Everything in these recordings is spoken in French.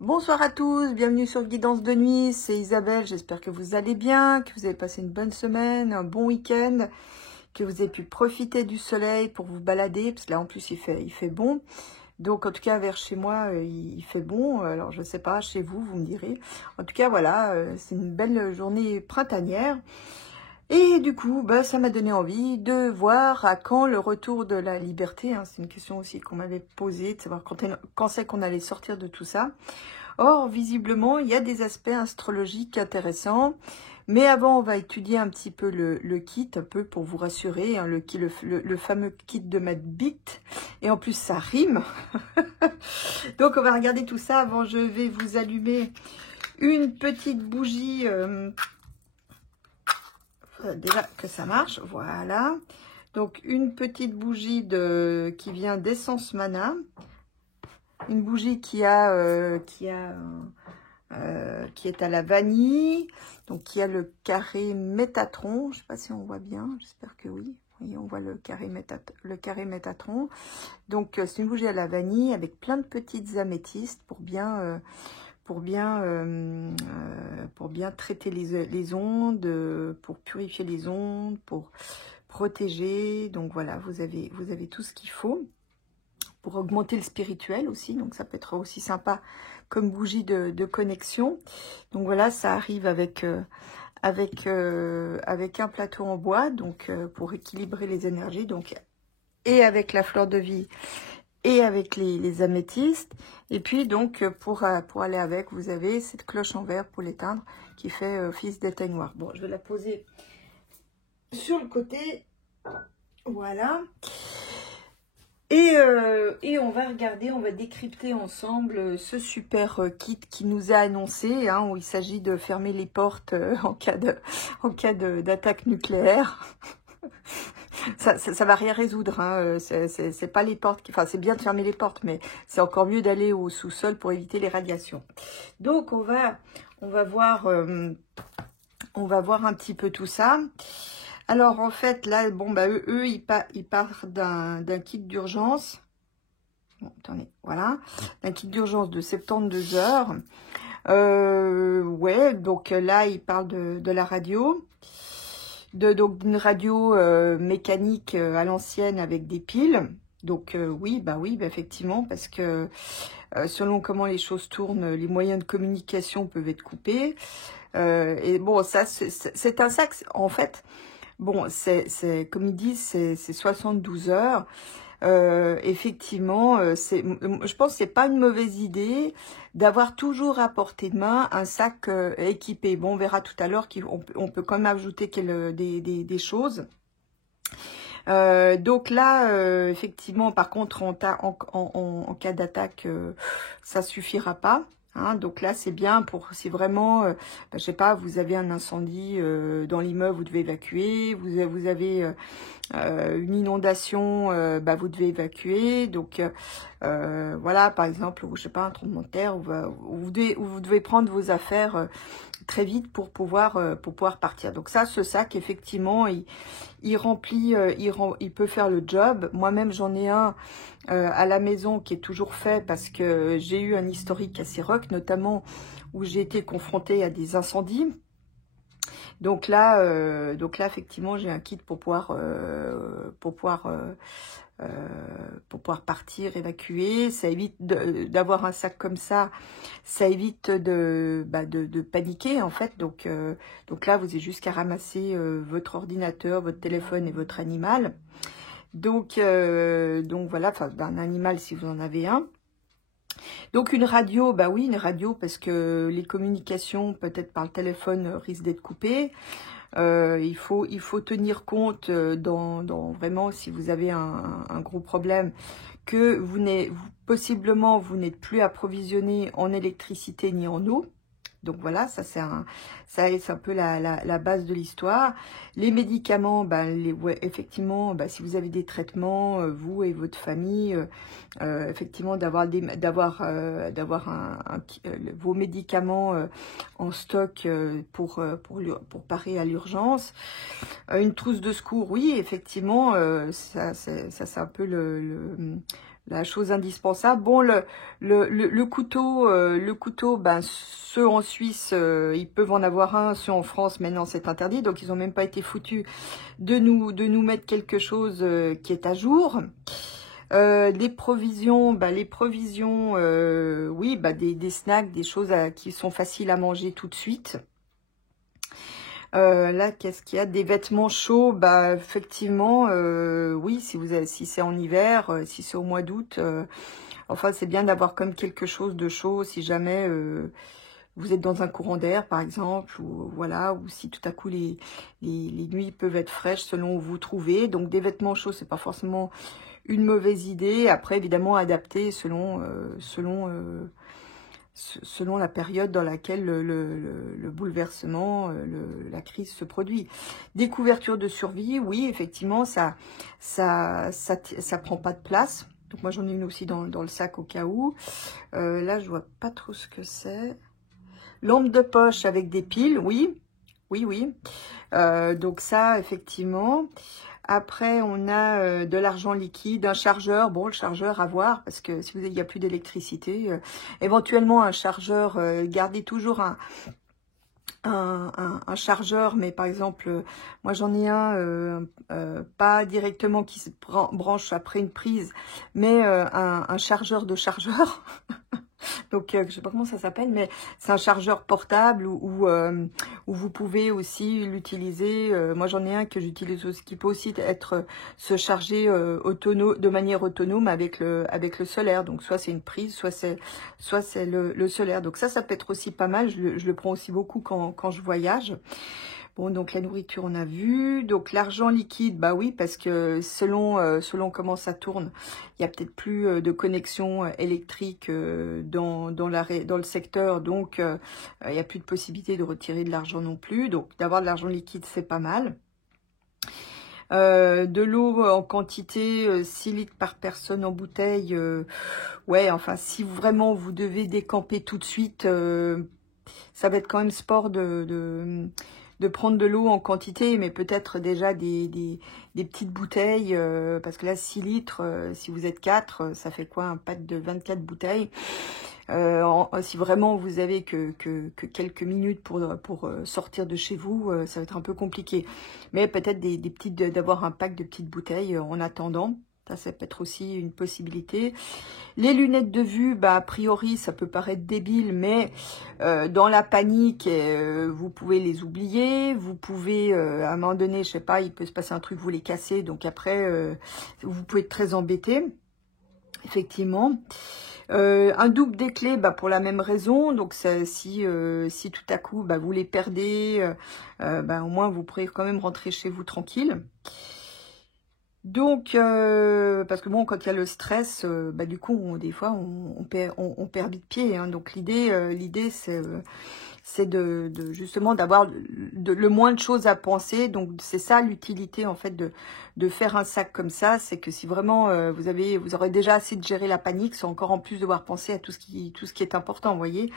Bonsoir à tous, bienvenue sur Guidance de nuit, c'est Isabelle, j'espère que vous allez bien, que vous avez passé une bonne semaine, un bon week-end, que vous avez pu profiter du soleil pour vous balader, parce que là en plus il fait bon. Donc en tout cas vers chez moi il fait bon, alors je sais pas, chez vous, vous me direz. En tout cas voilà, c'est une belle journée printanière. Et du coup, bah, ça m'a donné envie de voir à quand le retour de la liberté, hein. C'est une question aussi qu'on m'avait posée, de savoir quand c'est qu'on allait sortir de tout ça. Or, visiblement, il y a des aspects astrologiques intéressants. Mais avant, on va étudier un petit peu le kit, un peu pour vous rassurer, hein, le fameux kit de Madbit. Et en plus, ça rime. Donc, on va regarder tout ça. Avant, je vais vous allumer une petite bougie. Déjà que ça marche, voilà. Donc, une petite bougie qui vient d'Essence Mana. Une bougie qui est à la vanille, donc qui a le carré Métatron. Je ne sais pas si on voit bien, j'espère que oui. Oui, on voit le carré Métatron. Donc c'est une bougie à la vanille avec plein de petites améthystes pour bien traiter les ondes, pour purifier les ondes, pour protéger. Donc voilà, vous avez tout ce qu'il faut pour augmenter le spirituel aussi, donc ça peut être aussi sympa comme bougie de connexion. Donc voilà, ça arrive avec un plateau en bois, donc pour équilibrer les énergies, donc et avec la fleur de vie et avec les améthystes. Et puis donc pour aller avec, vous avez cette cloche en verre pour l'éteindre qui fait office d'éteignoir. Bon, je vais la poser sur le côté, voilà. Et on va regarder, on va décrypter ensemble ce super kit qui nous a annoncé, hein, où il s'agit de fermer les portes en cas d'attaque nucléaire. Ça va rien résoudre, hein, c'est pas les portes, enfin c'est bien de fermer les portes, mais c'est encore mieux d'aller au sous-sol pour éviter les radiations. Donc on va voir un petit peu tout ça. Alors, en fait, là, bon, bah, eux ils partent d'un kit d'urgence. Bon, attendez, voilà. Un kit d'urgence de 72 heures. Ouais, donc là, ils parlent de la radio. Donc, d'une radio mécanique à l'ancienne avec des piles. Donc, oui, bah, effectivement, parce que selon comment les choses tournent, les moyens de communication peuvent être coupés. Et bon, ça, c'est un sac, en fait. Bon, c'est comme ils disent, c'est 72 heures. Effectivement, je pense que c'est pas une mauvaise idée d'avoir toujours à portée de main un sac équipé. Bon, on verra tout à l'heure qu'on peut quand même ajouter des choses. Donc là, effectivement, par contre, en cas d'attaque, ça suffira pas. Hein, donc là, c'est bien pour si vraiment, je sais pas, vous avez un incendie dans l'immeuble, vous devez évacuer, vous avez une inondation, vous devez évacuer. Donc voilà, par exemple, je sais pas, un tremblement de terre, vous devez prendre vos affaires très vite pour pouvoir partir. Donc ça, ce sac, effectivement, il remplit, il peut faire le job. Moi-même, j'en ai un à la maison qui est toujours fait parce que j'ai eu un historique assez rock, notamment où j'ai été confrontée à des incendies. Donc là, effectivement, j'ai un kit pour pouvoir partir, évacuer. Ça évite d'avoir un sac comme ça. Ça évite de paniquer, en fait. Donc là, vous avez juste qu'à ramasser votre ordinateur, votre téléphone et votre animal. Donc voilà, enfin, un animal si vous en avez un. Donc une radio, bah oui, une radio, parce que les communications, peut-être par le téléphone, risquent d'être coupées. Il faut tenir compte dans vraiment, si vous avez un gros problème, que possiblement vous n'êtes plus approvisionné en électricité ni en eau. Donc voilà, ça c'est un peu la base de l'histoire. Les médicaments, effectivement, si vous avez des traitements, vous et votre famille, effectivement d'avoir vos médicaments en stock pour parer à l'urgence. Une trousse de secours, oui, effectivement, ça c'est un peu la chose indispensable. Bon, le couteau, ben, ceux en Suisse, ils peuvent en avoir un, ceux en France, maintenant c'est interdit, donc ils n'ont même pas été foutus de nous mettre quelque chose qui est à jour. Les provisions, oui, bah, des snacks, des choses qui sont faciles à manger tout de suite. Là, qu'est-ce qu'il y a? Des vêtements chauds, bah effectivement, oui, si c'est en hiver, si c'est au mois d'août, enfin c'est bien d'avoir comme quelque chose de chaud si jamais vous êtes dans un courant d'air par exemple, ou voilà, ou si tout à coup les nuits peuvent être fraîches selon où vous vous trouvez. Donc des vêtements chauds, c'est pas forcément une mauvaise idée. Après évidemment adapté selon la période dans laquelle le bouleversement, la crise se produit. Des couvertures de survie, oui, effectivement, ça prend pas de place. Donc moi j'en ai une aussi dans le sac au cas où. Là je vois pas trop ce que c'est. Lampe de poche avec des piles, oui. Oui. Donc ça, effectivement. Après, on a de l'argent liquide, un chargeur. Bon, le chargeur, à voir, parce que si vous il n'y a plus d'électricité, éventuellement un chargeur, gardez toujours un chargeur, mais par exemple, moi j'en ai un, pas directement qui se branche après une prise, mais un chargeur de chargeur. Donc, je sais pas comment ça s'appelle, mais c'est un chargeur portable où vous pouvez aussi l'utiliser. Moi, j'en ai un que j'utilise aussi, qui peut aussi se charger de manière autonome avec le solaire. Donc, soit c'est une prise, soit c'est le solaire. Donc ça peut être aussi pas mal. Je le prends aussi beaucoup quand je voyage. Bon, donc la nourriture, on a vu. Donc l'argent liquide, bah oui, parce que selon comment ça tourne, il y a peut-être plus de connexion électrique dans le secteur. Donc, il n'y a plus de possibilité de retirer de l'argent non plus. Donc, d'avoir de l'argent liquide, c'est pas mal. De l'eau en quantité, 6 litres par personne en bouteille. Ouais, enfin, si vraiment vous devez décamper tout de suite, ça va être quand même sport de prendre de l'eau en quantité, mais peut-être déjà des petites bouteilles, parce que là, 6 litres, si vous êtes 4, ça fait quoi? Un pack de 24 bouteilles. Si vraiment vous avez que quelques minutes pour sortir de chez vous, ça va être un peu compliqué. Mais peut-être d'avoir un pack de petites bouteilles en attendant. Ça peut être aussi une possibilité. Les lunettes de vue, bah, a priori, ça peut paraître débile, mais dans la panique, vous pouvez les oublier. Vous pouvez, à un moment donné, je sais pas, il peut se passer un truc, vous les cassez. Donc après, vous pouvez être très embêté, effectivement. Un double des clés, bah, pour la même raison. Donc si tout à coup, bah, vous les perdez, bah, au moins, vous pourrez quand même rentrer chez vous tranquille. Donc, parce que bon, quand il y a le stress, bah, du coup, des fois, on perd vite pied. Hein. Donc, l'idée, c'est justement d'avoir le moins de choses à penser. Donc, c'est ça l'utilité, en fait, de faire un sac comme ça. C'est que si vraiment, vous aurez déjà assez de gérer la panique, sans encore en plus devoir penser à tout ce qui est important, vous voyez.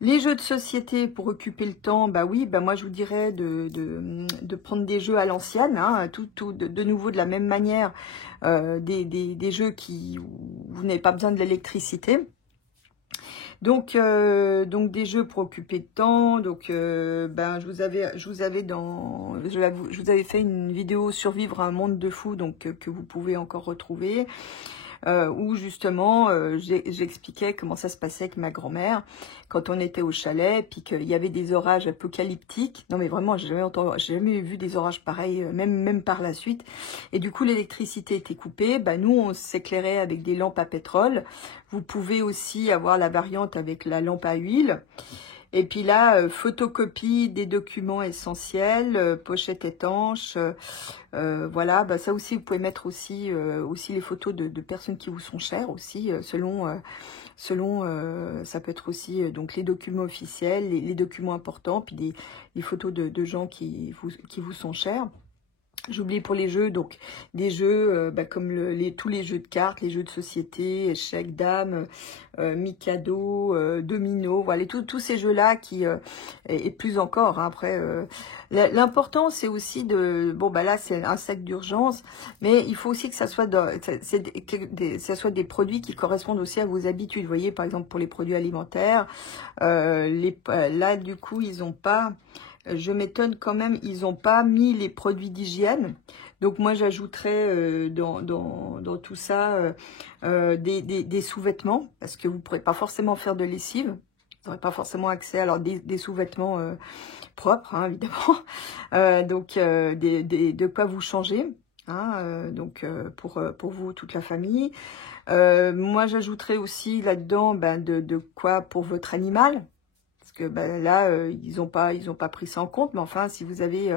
Les jeux de société pour occuper le temps, bah oui, bah moi je vous dirais de prendre des jeux à l'ancienne, hein, de nouveau de la même manière, des jeux où vous n'avez pas besoin de l'électricité. Donc des jeux pour occuper le temps. Donc ben je vous avais fait une vidéo survivre à un monde de fous, donc que vous pouvez encore retrouver. Où justement j'expliquais comment ça se passait avec ma grand-mère quand on était au chalet, puis qu'il y avait des orages apocalyptiques. Non mais vraiment, j'ai jamais vu des orages pareils, même par la suite. Et du coup, l'électricité était coupée. Bah, nous, on s'éclairait avec des lampes à pétrole. Vous pouvez aussi avoir la variante avec la lampe à huile. Et puis là, photocopie des documents essentiels, pochette étanche, voilà. Bah ça aussi, vous pouvez mettre aussi les photos de personnes qui vous sont chères aussi, selon ça peut être aussi donc les documents officiels, les documents importants, puis les photos de gens qui vous sont chers. J'oublie pour les jeux, donc des jeux comme tous les jeux de cartes, les jeux de société, échecs, dames, Mikado, Domino, voilà, tous ces jeux-là qui, et plus encore, hein, après, l'important c'est aussi de, bon bah là c'est un sac d'urgence, mais il faut aussi que ça soit, ça soit des produits qui correspondent aussi à vos habitudes, vous voyez, par exemple pour les produits alimentaires, là du coup ils ont pas... Je m'étonne quand même, ils n'ont pas mis les produits d'hygiène. Donc moi, j'ajouterais dans tout ça des sous-vêtements, parce que vous ne pourrez pas forcément faire de lessive. Vous n'aurez pas forcément accès à des sous-vêtements propres, hein, évidemment. Donc, de quoi vous changer. Hein, pour vous, toute la famille. Moi, j'ajouterais aussi là-dedans de quoi pour votre animal. Parce que là, ils ont pas pris ça en compte. Mais enfin, si vous avez,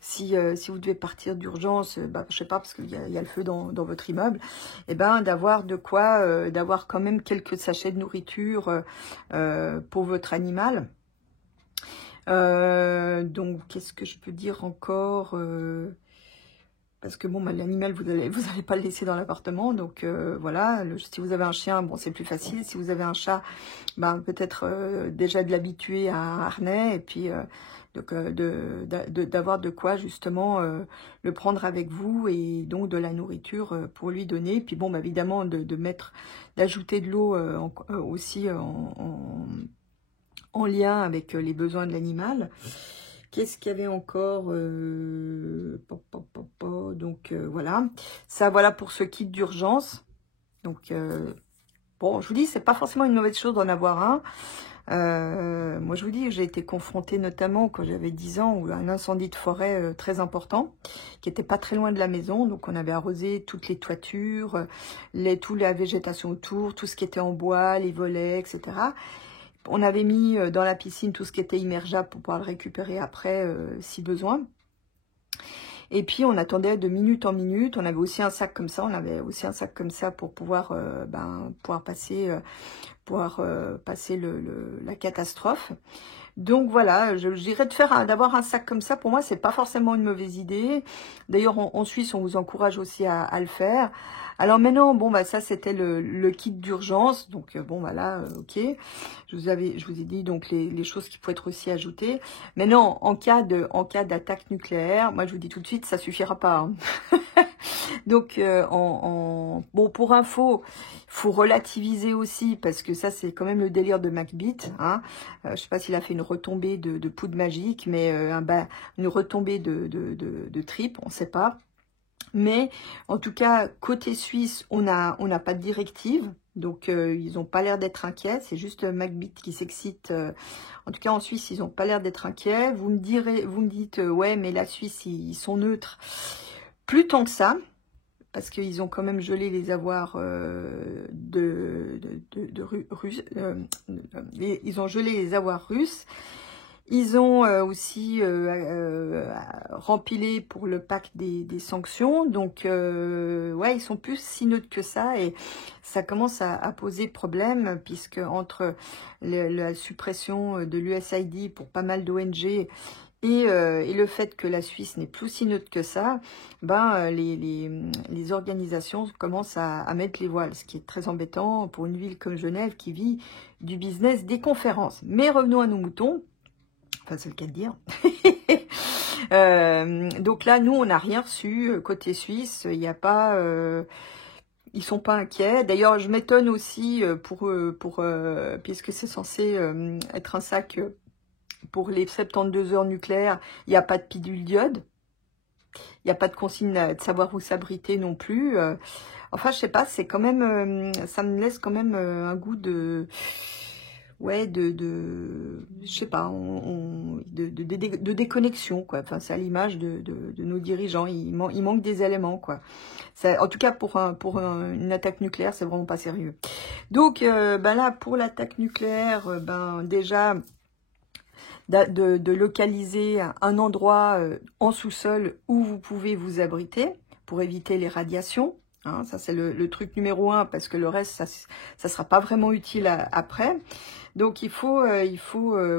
si vous devez partir d'urgence, je sais pas, parce qu'il y a le feu dans votre immeuble, et d'avoir de quoi, d'avoir quand même quelques sachets de nourriture pour votre animal. Donc, qu'est-ce que je peux dire encore parce que bon, l'animal, vous allez pas le laisser dans l'appartement. Donc voilà, si vous avez un chien, bon, c'est plus facile. Si vous avez un chat, peut-être déjà de l'habituer à un harnais. Et puis d'avoir de quoi justement le prendre avec vous. Et donc de la nourriture pour lui donner. Puis bon, évidemment, d'ajouter de l'eau aussi en lien avec les besoins de l'animal. Qu'est-ce qu'il y avait encore Donc voilà. Ça, voilà pour ce kit d'urgence. Donc bon, je vous dis, c'est pas forcément une mauvaise chose d'en avoir un. Moi, je vous dis, j'ai été confrontée notamment quand j'avais 10 ans à un incendie de forêt très important, qui était pas très loin de la maison. Donc on avait arrosé toutes les toitures, toute la végétation autour, tout ce qui était en bois, les volets, etc. On avait mis dans la piscine tout ce qui était immergeable pour pouvoir le récupérer après si besoin. Et puis on attendait de minute en minute. On avait aussi un sac comme ça. On avait aussi un sac comme ça pour pouvoir passer la catastrophe. Donc voilà, je dirais d'avoir un sac comme ça. Pour moi, c'est pas forcément une mauvaise idée. D'ailleurs, en Suisse, on vous encourage aussi à le faire. Alors maintenant, bon ça c'était le kit d'urgence. Donc bon là, ok. Je vous ai dit donc les choses qui pouvaient être aussi ajoutées. Maintenant, en cas d'attaque nucléaire, moi je vous dis tout de suite, ça suffira pas. Hein. Donc bon, pour info, faut relativiser aussi parce que ça c'est quand même le délire de Macbeth. Hein. Je sais pas s'il a fait une retombée de poudre magique, mais une retombée de tripes, on sait pas. Mais en tout cas, côté suisse, on n'a pas de directive. Donc, ils n'ont pas l'air d'être inquiets. C'est juste Macbeth qui s'excite. En tout cas, en Suisse, ils n'ont pas l'air d'être inquiets. Vous me dites, ouais, mais la Suisse, ils sont neutres. Plus tant que ça, parce qu'ils ont quand même gelé les avoirs russes. Ils ont gelé les avoirs russes. Ils ont aussi rempilé pour le pack des sanctions. Donc, ouais, ils sont plus si neutres que ça. Et ça commence à poser problème, puisque entre la suppression de l'USAID pour pas mal d'ONG et le fait que la Suisse n'est plus si neutre que ça, les organisations commencent à mettre les voiles, ce qui est très embêtant pour une ville comme Genève qui vit du business des conférences. Mais revenons à nos moutons. Enfin, c'est le cas de dire. Donc là, nous, on n'a rien reçu côté suisse. Il n'y a pas, ils sont pas inquiets. D'ailleurs, je m'étonne aussi puisque c'est censé être un sac pour les 72 heures nucléaires. Il n'y a pas de pilule d'iode. Il n'y a pas de consigne de savoir où s'abriter non plus. Enfin, je sais pas. C'est quand même, ça me laisse quand même un goût de. Ouais, je sais pas, de déconnexion, quoi. Enfin, c'est à l'image de nos dirigeants. Il manque des éléments, quoi. Ça, en tout cas, pour une attaque nucléaire, c'est vraiment pas sérieux. Donc, là, pour l'attaque nucléaire, déjà, de localiser un endroit en sous-sol où vous pouvez vous abriter pour éviter les radiations. Hein, ça, c'est le truc numéro 1, parce que le reste, ça sera pas vraiment utile après. Donc il faut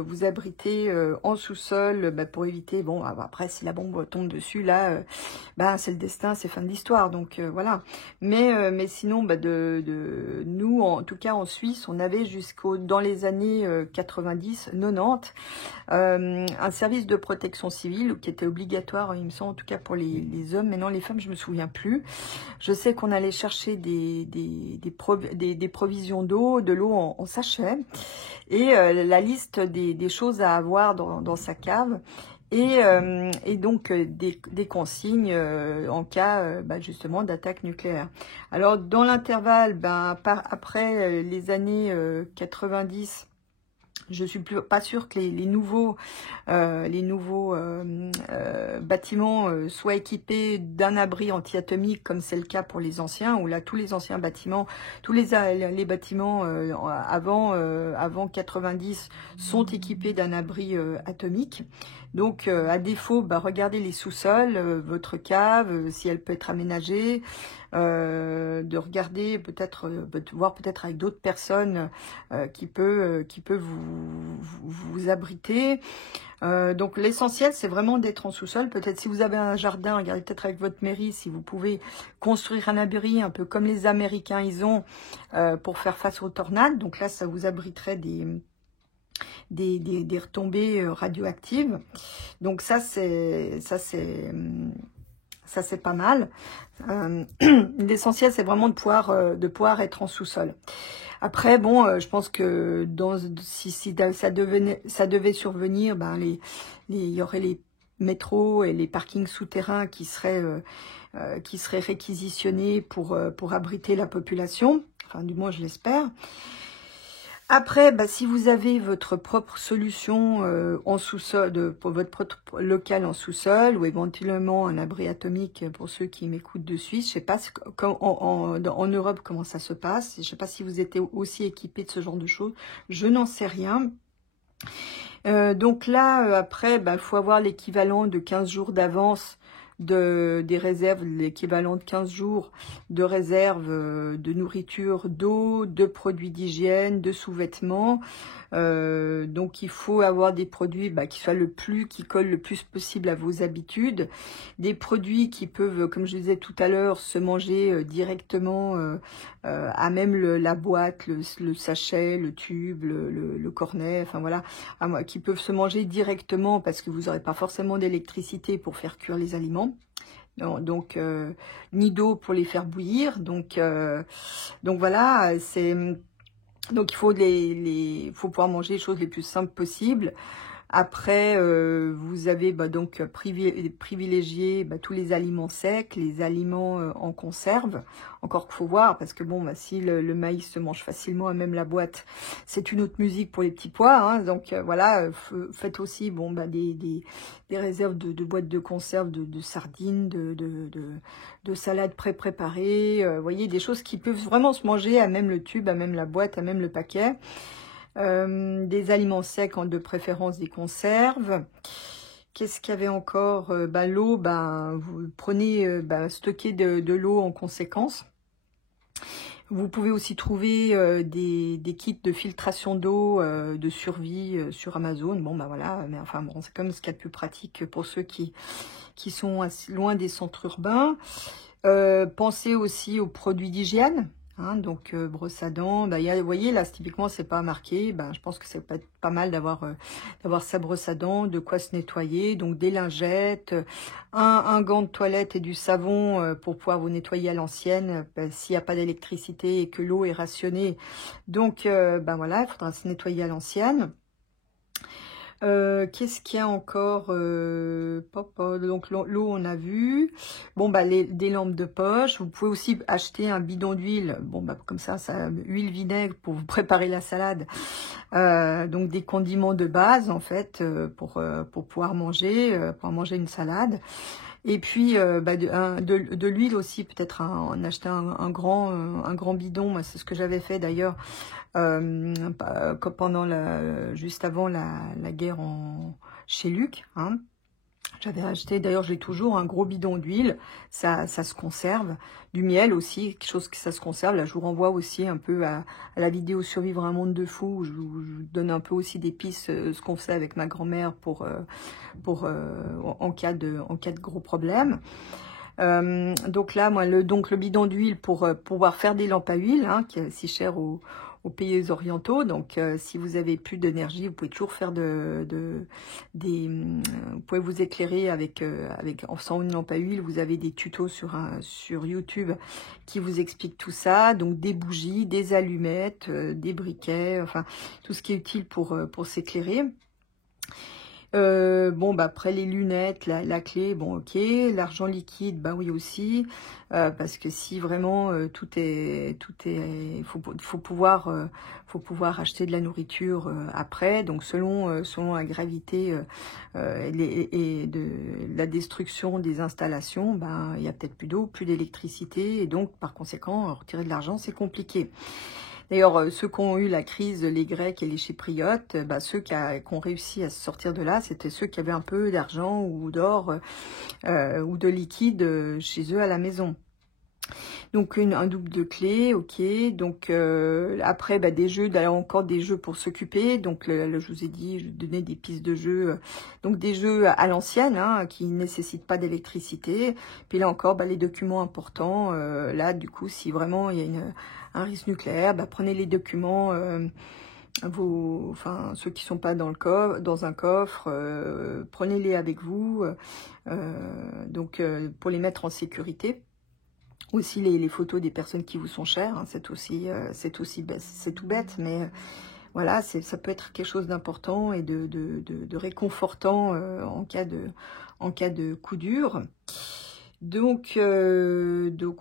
vous abriter en sous-sol pour éviter, bon après si la bombe tombe dessus là, c'est le destin, c'est fin de l'histoire, donc voilà. Mais sinon nous en tout cas en Suisse, on avait dans les années 90, 90, un service de protection civile qui était obligatoire, il me semble en tout cas pour les hommes, mais non les femmes je me souviens plus. Je sais qu'on allait chercher des provisions d'eau, de l'eau en sachet, et la liste des choses à avoir dans sa cave, et donc des consignes en cas justement d'attaque nucléaire. Alors dans l'intervalle, après les années 90, je suis pas sûre que les nouveaux bâtiments soient équipés d'un abri anti-atomique comme c'est le cas pour les anciens, où là tous les anciens bâtiments, tous les bâtiments avant 90 sont équipés d'un abri atomique. Donc à défaut, regardez les sous-sols, votre cave, si elle peut être aménagée, de regarder peut-être, voir peut-être avec d'autres personnes qui peut vous abriter. Donc l'essentiel c'est vraiment d'être en sous-sol. Peut-être si vous avez un jardin, regardez peut-être avec votre mairie si vous pouvez construire un abri un peu comme les Américains ils ont pour faire face aux tornades. Donc là ça vous abriterait des retombées radioactives. Donc ça c'est pas mal. L'essentiel c'est vraiment de pouvoir être en sous-sol. Après bon, je pense que si ça devait survenir, il y aurait les métros et les parkings souterrains qui seraient réquisitionnés pour abriter la population. Enfin du moins je l'espère. Après, si vous avez votre propre solution en sous-sol, pour votre propre local en sous-sol, ou éventuellement un abri atomique pour ceux qui m'écoutent de Suisse, je sais pas en Europe comment ça se passe, je sais pas si vous êtes aussi équipé de ce genre de choses, je n'en sais rien. Donc là, après, faut avoir l'équivalent de 15 jours d'avance des réserves, l'équivalent de 15 jours de réserve de nourriture, d'eau, de produits d'hygiène, de sous-vêtements. Donc il faut avoir des produits qui collent le plus possible à vos habitudes, des produits qui peuvent, comme je disais tout à l'heure, se manger directement à même la boîte, le sachet, le tube, le cornet, enfin voilà, qui peuvent se manger directement parce que vous n'aurez pas forcément d'électricité pour faire cuire les aliments. Non, donc ni d'eau pour les faire bouillir, donc voilà, donc il faut pouvoir manger les choses les plus simples possibles. Après, vous avez donc privilégié tous les aliments secs, les aliments en conserve. Encore qu'il faut voir, parce que bon, si le maïs se mange facilement, même la boîte, c'est une autre musique pour les petits pois. Hein, donc voilà, faites aussi des réserves de boîtes de conserve, de sardines, de salades pré-préparées. Voyez, des choses qui peuvent vraiment se manger à même le tube, à même la boîte, à même le paquet. Des aliments secs, de préférence des conserves. Qu'est-ce qu'il y avait encore? L'eau, vous prenez, stockez de l'eau en conséquence. Vous pouvez aussi trouver des kits de filtration d'eau, de survie sur Amazon. Bon, voilà, mais enfin bon, c'est comme ce qu'il y a de plus pratique pour ceux qui sont assez loin des centres urbains. Pensez aussi aux produits d'hygiène. Donc brosse à dents, vous voyez là typiquement c'est pas marqué, je pense que c'est pas mal d'avoir sa brosse à dents, de quoi se nettoyer, donc des lingettes, un gant de toilette et du savon pour pouvoir vous nettoyer à l'ancienne s'il n'y a pas d'électricité et que l'eau est rationnée, donc voilà, il faudra se nettoyer à l'ancienne. Qu'est-ce qu'il y a encore? Donc l'eau on a vu. Bon des lampes de poche. Vous pouvez aussi acheter un bidon d'huile. Bon comme ça huile vinaigre pour vous préparer la salade. Donc des condiments de base en fait pour pouvoir manger une salade. Et puis de l'huile aussi, peut-être en acheter un grand bidon. C'est ce que j'avais fait d'ailleurs pendant juste avant la guerre chez Luc. J'avais acheté, d'ailleurs je l'ai toujours, un gros bidon d'huile, ça se conserve. Du miel aussi, quelque chose que ça se conserve. Là je vous renvoie aussi un peu à la vidéo Survivre un monde de fous, où je vous donne un peu aussi des pistes, ce qu'on faisait avec ma grand-mère en cas de gros problèmes. Donc là, moi, le bidon d'huile pour pouvoir faire des lampes à huile, hein, qui est si cher aux pays orientaux. Donc, si vous avez plus d'énergie, vous pouvez toujours faire vous pouvez vous éclairer en faisant une lampe à huile. Vous avez des tutos sur YouTube qui vous expliquent tout ça. Donc, des bougies, des allumettes, des briquets, enfin, tout ce qui est utile pour s'éclairer. Bon, bah après les lunettes, la clé, bon ok, l'argent liquide, bah oui aussi, parce que si vraiment faut pouvoir acheter de la nourriture après, donc selon la gravité et de la destruction des installations, ben il y a peut-être plus d'eau, plus d'électricité, et donc par conséquent retirer de l'argent c'est compliqué. D'ailleurs, ceux qui ont eu la crise, les Grecs et les Chypriotes, bah, ceux qui ont réussi à se sortir de là, c'était ceux qui avaient un peu d'argent ou d'or ou de liquide chez eux à la maison. Donc un double de clé, ok. Donc après, bah, des jeux, d'ailleurs encore des jeux pour s'occuper. Donc je vous ai dit, je donnais des pistes de jeux. Donc des jeux à l'ancienne, hein, qui ne nécessitent pas d'électricité. Puis là encore, bah, les documents importants. Là, du coup, si vraiment il y a un risque nucléaire, bah, prenez les documents, ceux qui sont pas dans un coffre, prenez-les avec vous, pour les mettre en sécurité. Aussi les photos des personnes qui vous sont chères, hein, c'est tout bête, mais voilà, ça peut être quelque chose d'important et de réconfortant en cas de coup dur. Donc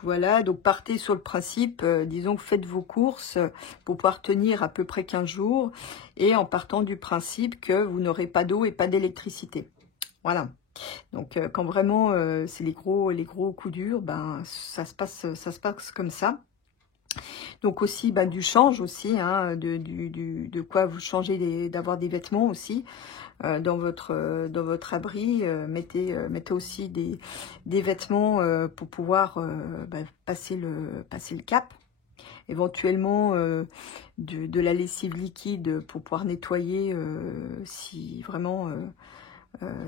voilà, donc partez sur le principe, disons, faites vos courses pour pouvoir tenir à peu près 15 jours, et en partant du principe que vous n'aurez pas d'eau et pas d'électricité. Voilà. Donc quand vraiment c'est les gros coups durs, ben ça se passe comme ça. Donc aussi du change aussi, hein, de quoi vous changez, d'avoir des vêtements aussi dans votre abri. Mettez aussi des vêtements pour pouvoir passer le cap. Éventuellement de la lessive liquide pour pouvoir nettoyer si vraiment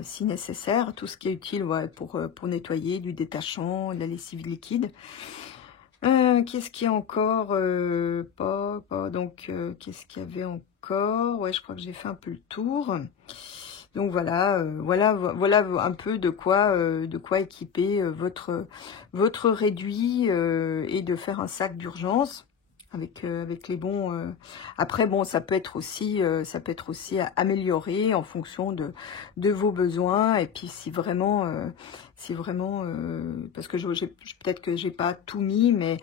si nécessaire, tout ce qui est utile, ouais, pour nettoyer, du détachant, de la lessive liquide. Qu'est-ce qu'il y a encore qu'est-ce qu'il y avait encore? Ouais, je crois que j'ai fait un peu le tour. Donc voilà, voilà un peu de quoi équiper votre réduit, et de faire un sac d'urgence avec les bons. Après bon, ça peut être aussi amélioré en fonction de vos besoins, et puis si vraiment parce que peut-être que j'ai pas tout mis, mais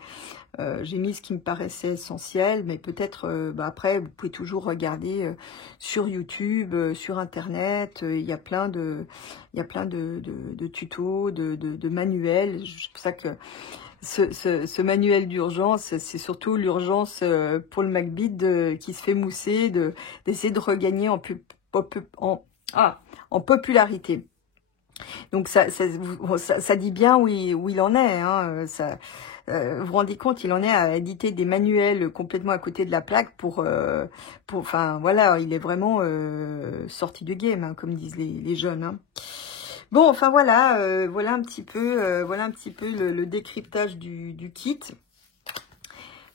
j'ai mis ce qui me paraissait essentiel, mais peut-être après vous pouvez toujours regarder sur YouTube, sur internet, il y a plein de tutos, de manuels. C'est pour ça que ce manuel d'urgence, c'est surtout l'urgence pour le MacBeat qui se fait mousser, d'essayer de regagner en popularité. Donc ça dit bien où il en est, hein, vous vous rendez compte, il en est à éditer des manuels complètement à côté de la plaque enfin voilà, il est vraiment sorti du game, hein, comme disent les jeunes, hein. Bon, enfin voilà, voilà un petit peu le décryptage du kit.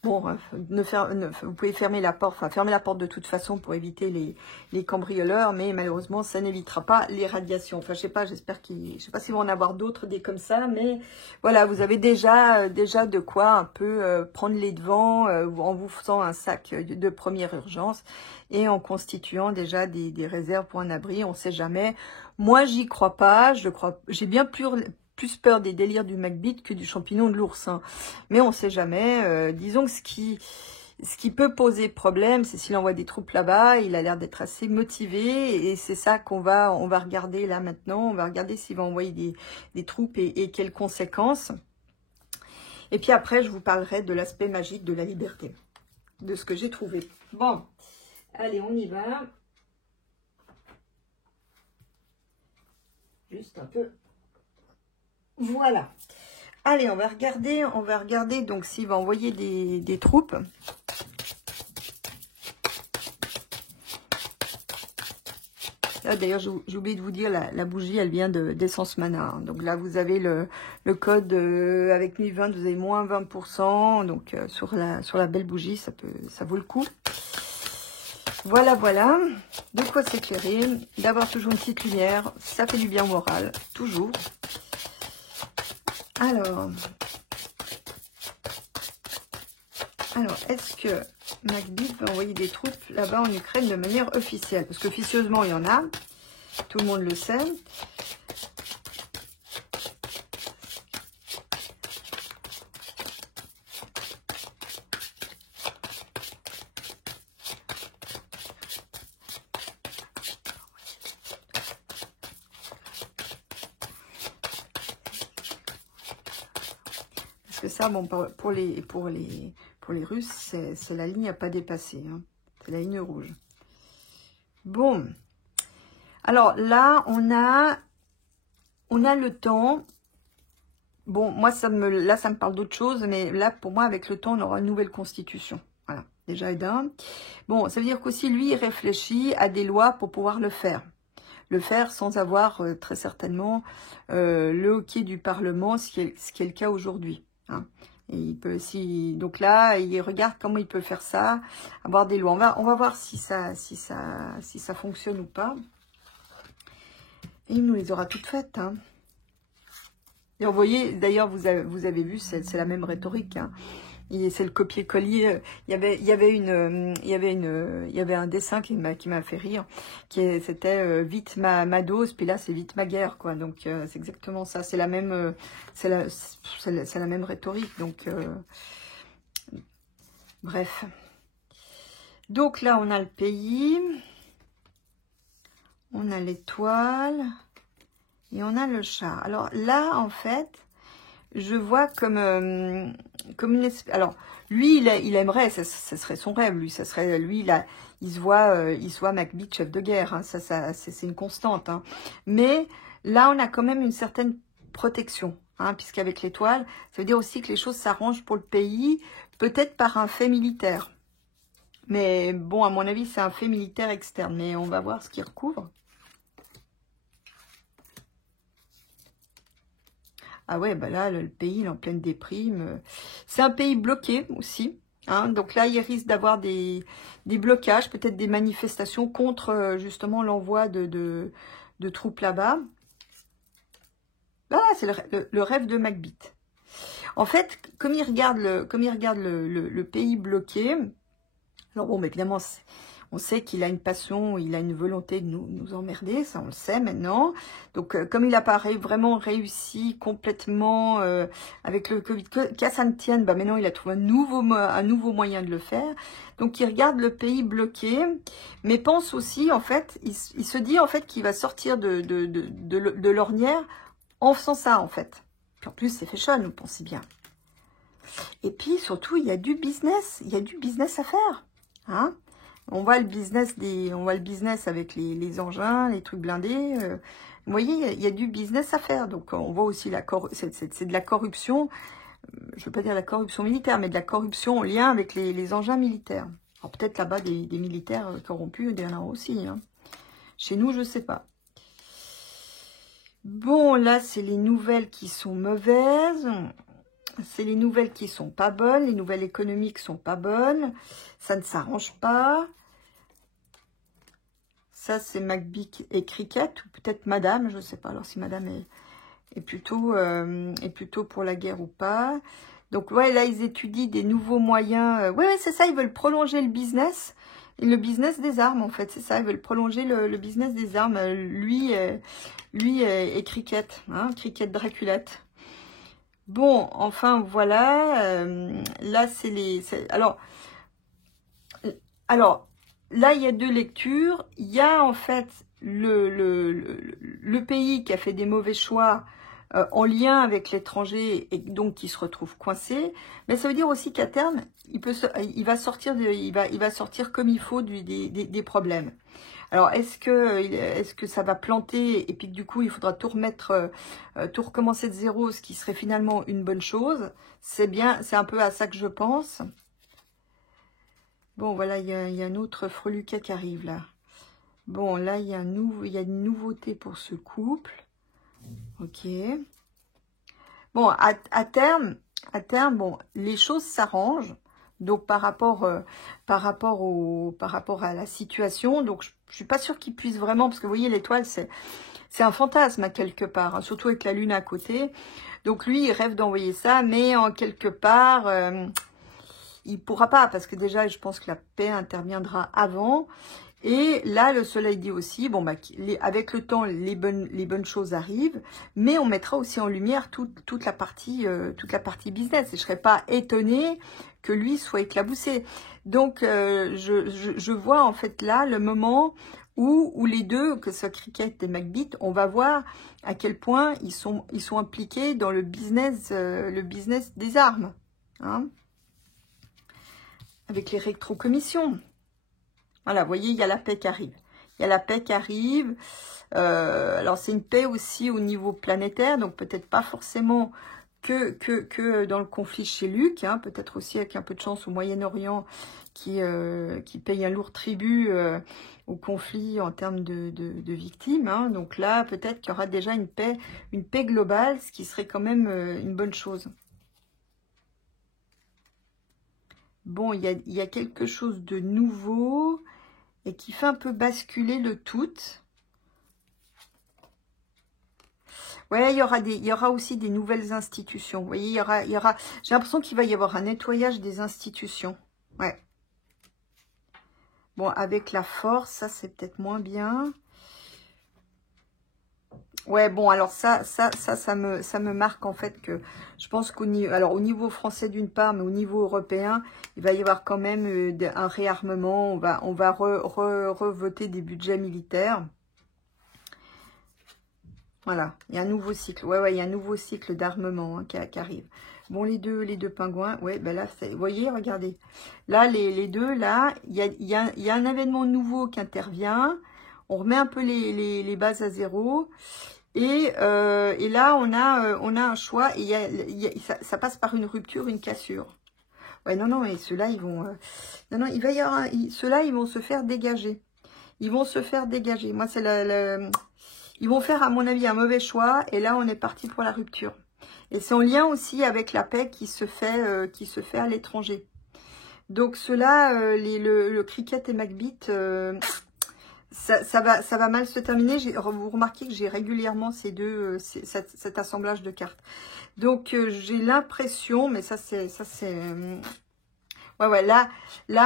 Bon, vous pouvez fermer la porte, fermer la porte de toute façon pour éviter les cambrioleurs, mais malheureusement, ça n'évitera pas les radiations. Enfin, je sais pas, je sais pas s'ils vont en avoir d'autres des comme ça, mais voilà, vous avez déjà de quoi un peu prendre les devants en vous faisant un sac de première urgence et en constituant déjà des réserves pour un abri. On sait jamais. Moi, j'y crois pas. J'ai bien plus peur des délires du MacBeat que du champignon de l'ours, hein. Mais on sait jamais. Disons que ce qui peut poser problème, c'est s'il envoie des troupes là-bas. Il a l'air d'être assez motivé, et c'est ça on va regarder là maintenant. On va regarder s'il va envoyer des troupes et quelles conséquences. Et puis après, je vous parlerai de l'aspect magique de la liberté, de ce que j'ai trouvé. Bon, allez, on y va. Juste un peu. Voilà. Allez, on va regarder donc s'il va envoyer des troupes. Là, d'ailleurs, j'ai oublié de vous dire, la bougie, elle vient d'Essence Mana. Hein. Donc là, vous avez le code avec 1020, vous avez moins 20%. Donc sur la belle bougie, ça vaut le coup. Voilà, voilà. De quoi s'éclairer. D'avoir toujours une petite lumière. Ça fait du bien au moral. Toujours. Alors, est-ce que MacBeat va envoyer des troupes là-bas en Ukraine de manière officielle? Parce qu'officieusement, il y en a. Tout le monde le sait. Parce que ça, bon, pour les Russes, c'est la ligne à pas dépasser. Hein. C'est la ligne rouge. Bon. Alors là, on a le temps. Bon, moi, là, ça me parle d'autre chose. Mais là, pour moi, avec le temps, on aura une nouvelle constitution. Voilà, déjà d'un. Bon, ça veut dire qu'aussi, lui, il réfléchit à des lois pour pouvoir le faire. Le faire sans avoir, très certainement, le hockey du Parlement, ce qui est le cas aujourd'hui. Hein. Et il peut aussi, donc là, il regarde comment il peut faire ça, avoir des lois. On va voir si ça fonctionne ou pas. Et il nous les aura toutes faites. Hein. Et vous voyez, d'ailleurs, vous avez vu, c'est la même rhétorique. Hein. C'est le copier-coller. Il y avait un dessin qui m'a fait rire. C'était vite ma dose, puis là c'est vite ma guerre, quoi. Donc c'est exactement ça. C'est la même, c'est la même rhétorique. Donc bref. Donc là on a le pays, on a l'étoile et on a le chat. Alors là en fait, je vois comme une espèce... Alors, lui, il aimerait, ça serait son rêve, lui, ça serait, lui, il se voit MacBeat chef de guerre, hein, ça c'est une constante. Hein. Mais là, on a quand même une certaine protection, hein, puisqu'avec l'étoile, ça veut dire aussi que les choses s'arrangent pour le pays, peut-être par un fait militaire. Mais bon, à mon avis, c'est un fait militaire externe, mais on va voir ce qu'il recouvre. Ah ouais, bah là, le pays il est en pleine déprime. C'est un pays bloqué aussi. Hein, donc là, il risque d'avoir des blocages, peut-être des manifestations contre justement l'envoi de troupes là-bas. Là, c'est le rêve de MacBeat. En fait, comme il regarde le pays bloqué, alors bon, mais évidemment, on sait qu'il a une passion, il a une volonté de nous emmerder, ça on le sait maintenant. Donc comme il n'a pas vraiment réussi complètement avec le Covid, qu'à ça ne tienne, bah maintenant il a trouvé un nouveau moyen de le faire. Donc il regarde le pays bloqué, mais pense aussi, en fait, il se dit en fait qu'il va sortir de l'ornière en faisant ça en fait. Puis en plus c'est fashion, vous pensez bien. Et puis surtout il y a du business à faire. Hein? On voit le business avec les engins, les trucs blindés. Vous voyez, il y a du business à faire. Donc, on voit aussi c'est de la corruption. Je ne veux pas dire la corruption militaire, mais de la corruption en lien avec les engins militaires. Alors, peut-être là-bas, des militaires corrompus, il y en a aussi. Hein. Chez nous, je ne sais pas. Bon, là, c'est les nouvelles qui sont mauvaises. C'est les nouvelles qui sont pas bonnes. Les nouvelles économiques sont pas bonnes. Ça ne s'arrange pas. Ça, c'est MacBeat et Cricket, ou peut-être Madame, je ne sais pas. Alors, si Madame est plutôt pour la guerre ou pas. Donc, ouais, là, ils étudient des nouveaux moyens. Ouais, c'est ça, ils veulent prolonger le business. Et le business des armes, en fait, c'est ça. Ils veulent prolonger le business des armes. Lui et Cricket, hein, Cricket Draculette. Bon, enfin, voilà. Là, c'est les... Alors, là, il y a deux lectures. Il y a en fait le pays qui a fait des mauvais choix en lien avec l'étranger et donc qui se retrouve coincé. Mais ça veut dire aussi qu'à terme, il va sortir comme il faut des problèmes. Alors, est-ce que ça va planter et puis du coup, il faudra tout remettre, tout recommencer de zéro, ce qui serait finalement une bonne chose? C'est bien, c'est un peu à ça que je pense. Bon, voilà, il y a un autre freluquet qui arrive là. Bon, là, il y a une nouveauté pour ce couple. Ok. Bon, à terme, bon, les choses s'arrangent. Donc, par rapport à la situation. Donc, je suis pas sûre qu'il puisse vraiment, parce que vous voyez, l'étoile, c'est un fantasme à quelque part, hein, surtout avec la lune à côté. Donc, lui, il rêve d'envoyer ça, mais en quelque part, il pourra pas, parce que déjà, je pense que la paix interviendra avant. Et là, le soleil dit aussi, bon, bah, avec le temps, les bonnes choses arrivent, mais on mettra aussi en lumière toute la partie business. Et je serais pas étonnée que lui soit éclaboussé. Donc, je vois en fait là le moment où les deux, que ce soit Cricket et Macbeth, on va voir à quel point ils sont impliqués dans le business des armes, hein, avec les rétrocommissions. Voilà, vous voyez, il y a la paix qui arrive. Il y a la paix qui arrive. Alors, c'est une paix aussi au niveau planétaire, donc peut-être pas forcément que dans le conflit chez Luc, hein, peut-être aussi avec un peu de chance au Moyen-Orient qui paye un lourd tribut au conflit en termes de victimes. Hein. Donc là, peut-être qu'il y aura déjà une paix globale, ce qui serait quand même une bonne chose. Bon, il y a quelque chose de nouveau et qui fait un peu basculer le tout. Ouais, il y aura aussi des nouvelles institutions. Vous voyez, il y aura, j'ai l'impression qu'il va y avoir un nettoyage des institutions. Ouais. Bon, avec la force, ça c'est peut-être moins bien. Ouais, bon, alors ça me marque en fait que je pense au niveau français d'une part, mais au niveau européen, il va y avoir quand même un réarmement. On va revoter des budgets militaires. Voilà, il y a un nouveau cycle. Ouais, il y a un nouveau cycle d'armement hein, qui arrive. Bon, les deux pingouins, ouais, ben là, vous voyez, regardez. Là, les deux, là, il y a un événement nouveau qui intervient. On remet un peu les bases à zéro. Et là, on a un choix. Et ça passe par une rupture, une cassure. Ouais, non, et ceux-là, ils vont... non, il va y avoir... Ceux-là, ils vont se faire dégager. Ils vont se faire dégager. Moi, c'est ils vont faire, à mon avis, un mauvais choix. Et là, on est parti pour la rupture. Et c'est en lien aussi avec la paix qui se fait à l'étranger. Donc, ceux-là, le Cricket et Macbeth... ça va mal se terminer. Vous remarquez que j'ai régulièrement cet assemblage de cartes. Donc, j'ai l'impression, mais ça c'est... Ouais, là,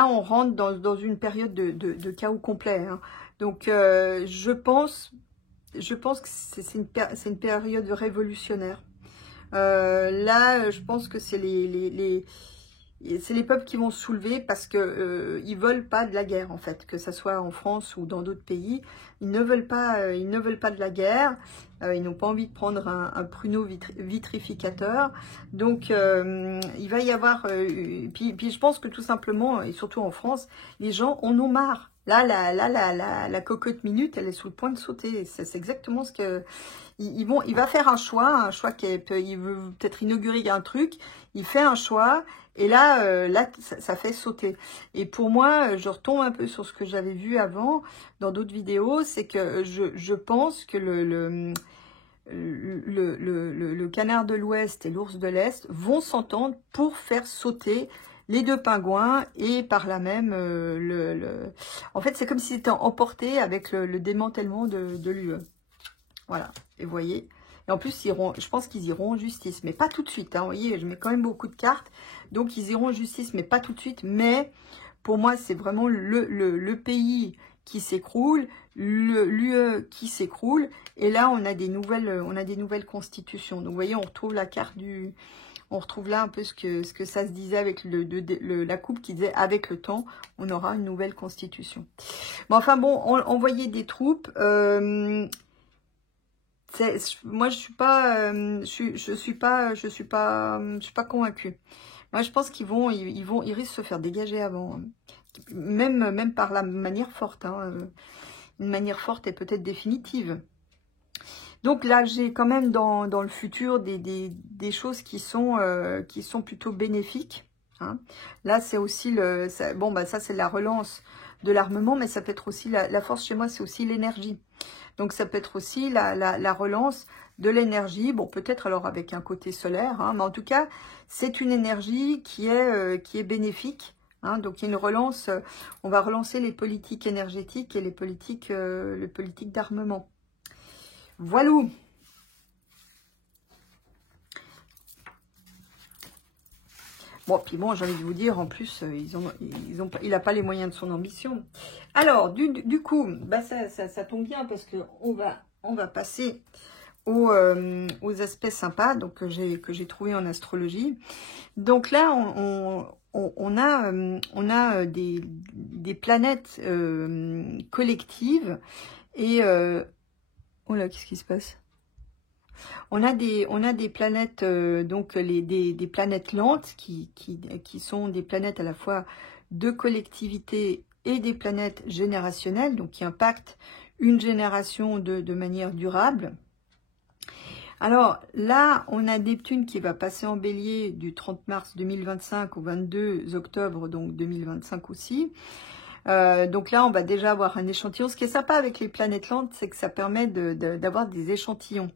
on rentre dans une période de chaos complet. Hein. Donc, je pense que c'est une période révolutionnaire. Là, je pense que c'est les peuples qui vont se soulever parce que ils veulent pas de la guerre en fait, que ça soit en France ou dans d'autres pays, ils ne veulent pas de la guerre, ils n'ont pas envie de prendre un pruneau vitrificateur, donc il va y avoir, puis je pense que tout simplement et surtout en France, les gens en ont marre. Là, la cocotte minute, elle est sous le point de sauter. C'est exactement ce que il va faire un choix il veut peut-être inaugurer un truc. Il fait un choix et là, ça fait sauter. Et pour moi, je retombe un peu sur ce que j'avais vu avant dans d'autres vidéos, c'est que je pense que le canard de l'Ouest et l'ours de l'Est vont s'entendre pour faire sauter les deux pingouins et par là même en fait c'est comme s'ils étaient emportés avec le démantèlement de l'UE. Voilà, et vous voyez, et en plus je pense qu'ils iront en justice, mais pas tout de suite, hein. Vous voyez, je mets quand même beaucoup de cartes, donc ils iront en justice, mais pas tout de suite. Mais pour moi c'est vraiment le pays qui s'écroule, l'UE qui s'écroule, et là on a des nouvelles constitutions. Donc vous voyez, on retrouve la carte on retrouve là un peu ce que ça se disait avec la coupe qui disait avec le temps, on aura une nouvelle constitution. Mais enfin bon, envoyer des troupes, Moi, je suis pas, je suis pas convaincue. Moi, je pense ils risquent de se faire dégager avant, même par la manière forte, hein, une manière forte et peut-être définitive. Donc là, j'ai quand même dans le futur des choses qui sont plutôt bénéfiques. Hein. Là, c'est aussi bon, bah ça c'est la relance de l'armement, mais ça peut être aussi la force chez moi, c'est aussi l'énergie. Donc ça peut être aussi la relance de l'énergie, bon peut-être alors avec un côté solaire, hein, mais en tout cas c'est une énergie qui est bénéfique. Hein, donc il y a une relance, on va relancer les politiques énergétiques et les politiques d'armement. Voilà. Bon, puis bon, j'ai envie de vous dire, en plus, il n'a pas les moyens de son ambition. Alors, du coup, bah ça tombe bien parce que on va passer aux aspects sympas donc, que j'ai trouvé en astrologie. Donc là, on a des planètes collectives et... oh là, qu'est-ce qui se passe ? On a des planètes, donc des planètes lentes qui sont des planètes à la fois de collectivité et des planètes générationnelles, donc qui impactent une génération de manière durable. Alors là, on a Neptune qui va passer en bélier du 30 mars 2025 au 22 octobre donc 2025 aussi. Donc là, on va déjà avoir un échantillon. Ce qui est sympa avec les planètes lentes, c'est que ça permet d'avoir des échantillons.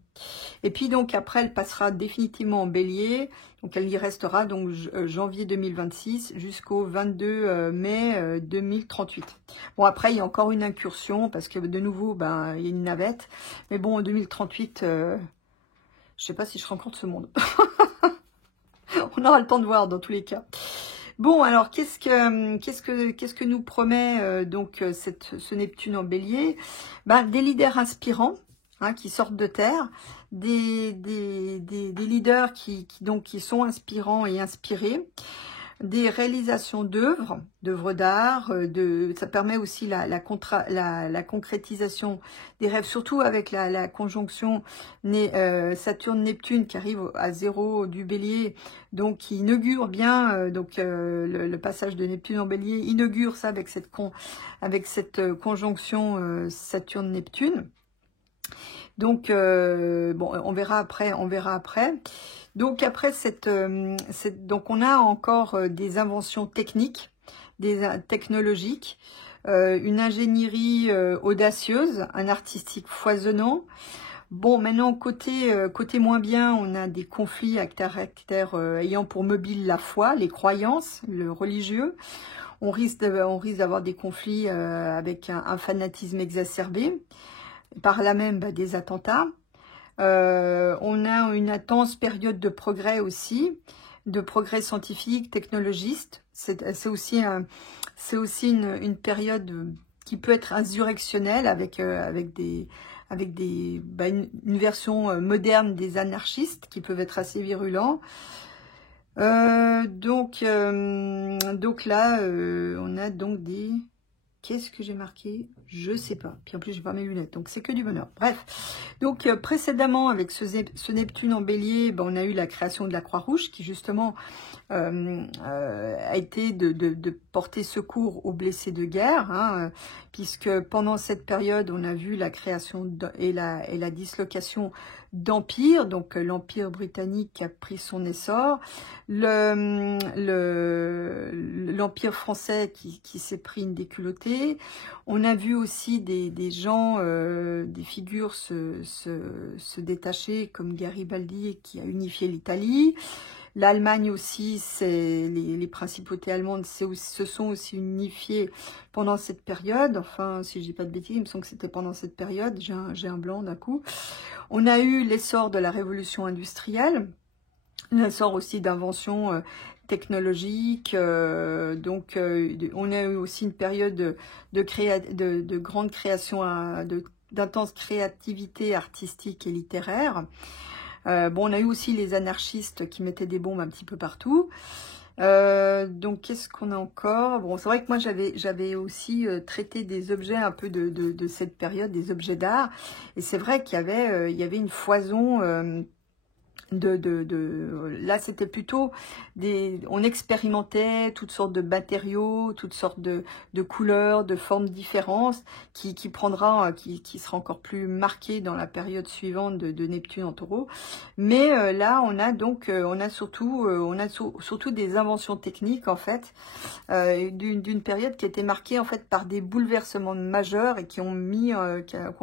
Et puis donc après, elle passera définitivement en bélier. Donc elle y restera donc janvier 2026 jusqu'au 22 mai 2038. Bon après, il y a encore une incursion parce que de nouveau, ben, il y a une navette. Mais bon, en 2038, je sais pas si je rencontre ce monde. On aura le temps de voir dans tous les cas. Bon, alors qu'est-ce que nous promet donc ce Neptune en bélier? Ben, des leaders inspirants hein, qui sortent de terre, des leaders qui sont inspirants et inspirés, des réalisations d'œuvres d'art, ça permet aussi la concrétisation des rêves, surtout avec la conjonction Saturne-Neptune qui arrive à 0 du bélier, donc qui inaugure bien le passage de Neptune en bélier, inaugure ça avec cette conjonction Saturne-Neptune. Donc, bon, on verra après. Donc après donc on a encore des inventions techniques, technologiques, une ingénierie audacieuse, un artistique foisonnant. Bon, maintenant côté moins bien, on a des conflits à caractère ayant pour mobile la foi, les croyances, le religieux. On risque d'avoir des conflits avec un fanatisme exacerbé, par là même des attentats. On a une intense période de progrès aussi, de progrès scientifique, technologiste. C'est aussi une période qui peut être insurrectionnelle avec une version moderne des anarchistes qui peuvent être assez virulents. Donc là, on a donc des... Qu'est-ce que j'ai marqué? Je sais pas. Puis en plus, j'ai pas mes lunettes, donc c'est que du bonheur. Bref. Donc précédemment, avec ce Neptune en bélier, ben, on a eu la création de la Croix-Rouge qui justement a été de porter secours aux blessés de guerre, hein, puisque pendant cette période, on a vu la création et la dislocation d'empires, donc l'empire britannique a pris son essor, l'empire français qui s'est pris une déculottée. On a vu aussi des gens, des figures se détacher comme Garibaldi qui a unifié l'Italie. L'Allemagne aussi, les principautés allemandes se sont aussi unifiées pendant cette période. Enfin, si je dis pas de bêtises, il me semble que c'était pendant cette période. J'ai un blanc d'un coup. On a eu l'essor de la révolution industrielle, l'essor aussi d'inventions technologiques. Donc, on a eu aussi une période de grande création, d'intense créativité artistique et littéraire. Bon, on a eu aussi les anarchistes qui mettaient des bombes un petit peu partout. Donc, qu'est-ce qu'on a encore? Bon, c'est vrai que moi, j'avais aussi traité des objets un peu de cette période, des objets d'art. Et c'est vrai qu'il y avait une foison... Là c'était plutôt on expérimentait toutes sortes de matériaux, toutes sortes de couleurs, de formes différentes qui sera encore plus marqué dans la période suivante de Neptune en Taureau. Mais là on a donc surtout des inventions techniques en fait, d'une période qui a été marquée en fait par des bouleversements majeurs et qui ont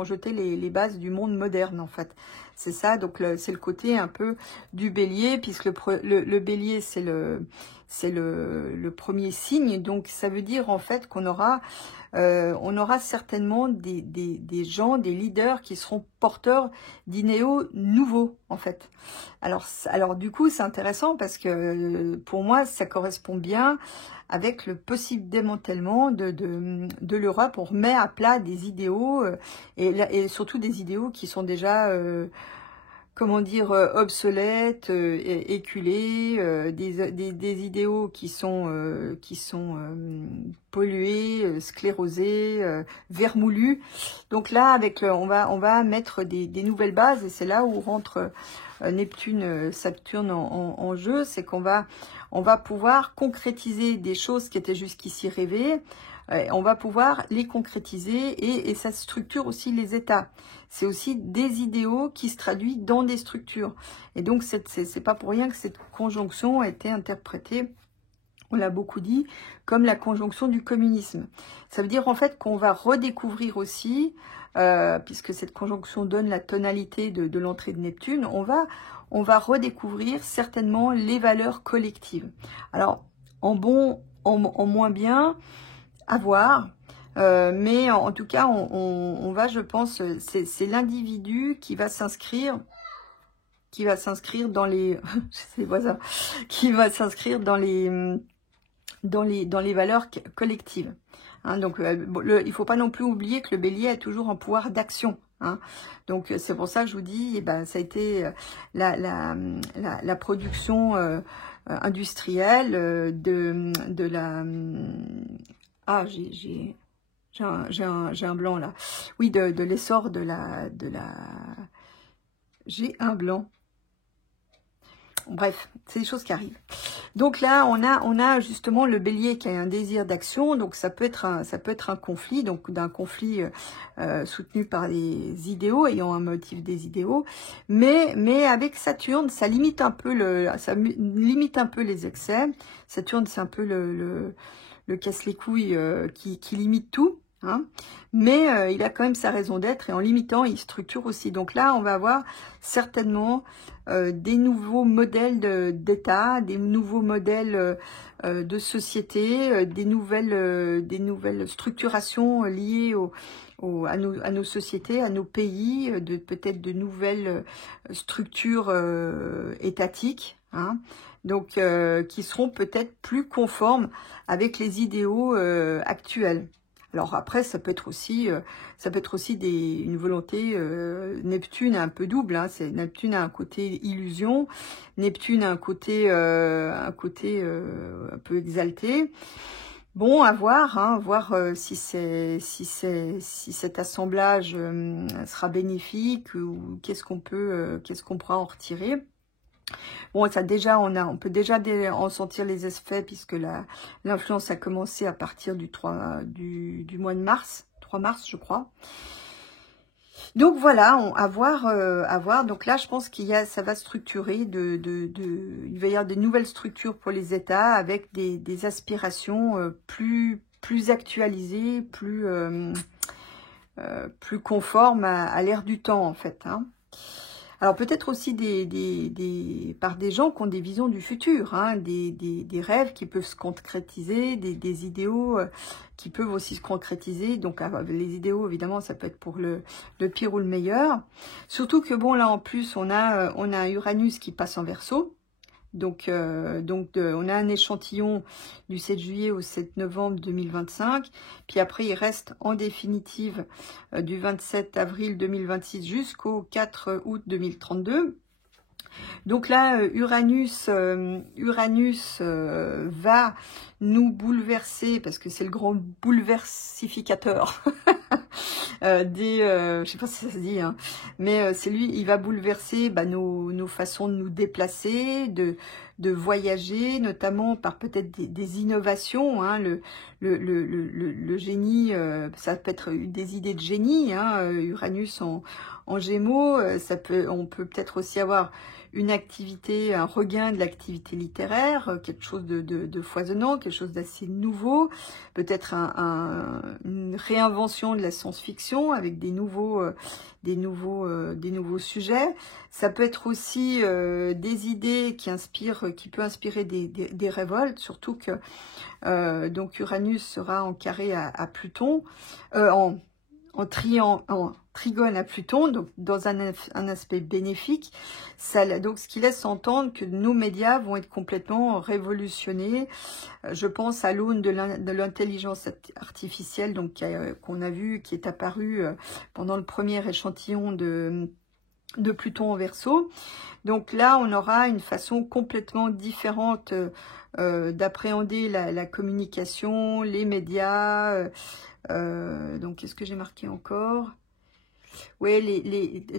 jeté les bases du monde moderne en fait. C'est ça, donc c'est le côté un peu du bélier, puisque le bélier c'est le premier signe, donc ça veut dire en fait qu'on aura certainement des gens, des leaders qui seront porteurs d'idéaux nouveaux en fait. Alors du coup c'est intéressant parce que pour moi ça correspond bien avec le possible démantèlement de l'Europe. On remet à plat des idéaux et surtout des idéaux qui sont déjà comment dire, obsolètes, éculés, des idéaux qui sont pollués, sclérosés, vermoulus. Donc là, on va mettre des nouvelles bases, et c'est là où rentre Neptune, Saturne en jeu, c'est qu'on va pouvoir concrétiser des choses qui étaient jusqu'ici rêvées. On va pouvoir les concrétiser, et ça structure aussi les états. C'est aussi des idéaux qui se traduisent dans des structures. Et donc, c'est pas pour rien que cette conjonction a été interprétée, on l'a beaucoup dit, comme la conjonction du communisme. Ça veut dire en fait qu'on va redécouvrir aussi, puisque cette conjonction donne la tonalité de l'entrée de Neptune, on va redécouvrir certainement les valeurs collectives. Alors, en bon, en moins bien, à voir. Mais en tout cas, on va, je pense, c'est l'individu qui va s'inscrire dans les, c'est les voisins, qui va s'inscrire dans les valeurs collectives. Hein, donc, il faut pas non plus oublier que le bélier a toujours un pouvoir d'action. Hein. Donc, c'est pour ça que je vous dis, ça a été la production industrielle de la... Ah, j'ai un blanc là. Oui, de l'essor de la... J'ai un blanc. Bref, c'est des choses qui arrivent. Donc là, on a justement le bélier qui a un désir d'action. Donc ça peut être un conflit, donc d'un conflit soutenu par les idéaux, ayant un motif des idéaux. Mais avec Saturne, ça limite un peu les excès. Saturne, c'est un peu le casse les couilles qui limite tout. Hein, mais il a quand même sa raison d'être, et en limitant, il structure aussi. Donc là, on va avoir certainement des nouveaux modèles d'État, des nouveaux modèles de société, des nouvelles structurations liées à nos sociétés, à nos pays, peut-être de nouvelles structures étatiques. Hein, donc qui seront peut-être plus conformes avec les idéaux actuels. Alors après, ça peut être aussi une volonté. Neptune est un peu double. Hein, Neptune a un côté illusion. Neptune a un côté un peu exalté. Bon, à voir, hein, voir si cet assemblage sera bénéfique, ou qu'est-ce qu'on pourra en retirer. Bon, on peut déjà en sentir les effets, puisque l'influence a commencé à partir du mois de mars, 3 mars, je crois. Donc voilà, à voir. Donc là, je pense ça va structurer, il va y avoir des nouvelles structures pour les États, avec des aspirations plus actualisées, plus conformes à l'ère du temps, en fait. Hein. Alors peut-être aussi par des gens qui ont des visions du futur, hein, des rêves qui peuvent se concrétiser, des idéaux qui peuvent aussi se concrétiser. Donc les idéaux, évidemment, ça peut être pour le pire ou le meilleur. Surtout que bon, là en plus, on a Uranus qui passe en Verseau. Donc on a un échantillon du 7 juillet au 7 novembre 2025. Puis après, il reste en définitive du 27 avril 2026 jusqu'au 4 août 2032. Donc là, Uranus va nous bouleverser, parce que c'est le grand bouleversificateur je sais pas si ça se dit, hein, mais c'est lui, il va bouleverser nos façons de nous déplacer, de voyager, notamment par peut-être des innovations. Hein, le génie, ça peut être des idées de génie. Hein, Uranus en Gémeaux, on peut peut-être aussi avoir une activité, un regain de l'activité littéraire, quelque chose de foisonnant, quelque chose d'assez nouveau, peut-être une réinvention de la science-fiction avec des nouveaux sujets. Ça peut être aussi des idées qui peut inspirer des révoltes, surtout que donc Uranus sera en carré à Pluton, en trigone à Pluton, donc dans un aspect bénéfique. Donc ce qui laisse entendre que nos médias vont être complètement révolutionnés. Je pense à l'aune de l'intelligence artificielle, donc qu'on a vu, qui est apparue pendant le premier échantillon de Pluton en Verseau. Donc là, on aura une façon complètement différente d'appréhender la communication, les médias. Donc, qu'est-ce que j'ai marqué encore? Ouais,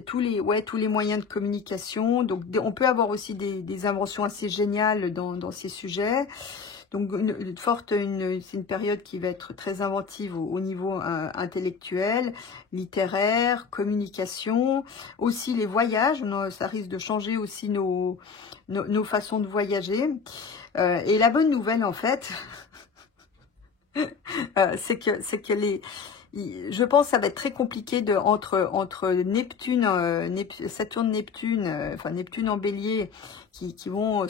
tous les moyens de communication. Donc, on peut avoir aussi des inventions assez géniales dans ces sujets. Donc, c'est une période qui va être très inventive au niveau intellectuel, littéraire, communication. Aussi les voyages, ça risque de changer aussi nos façons de voyager. Et la bonne nouvelle, en fait, c'est que je pense que ça va être très compliqué entre Neptune, Saturne, Neptune, enfin Neptune en Bélier, qui vont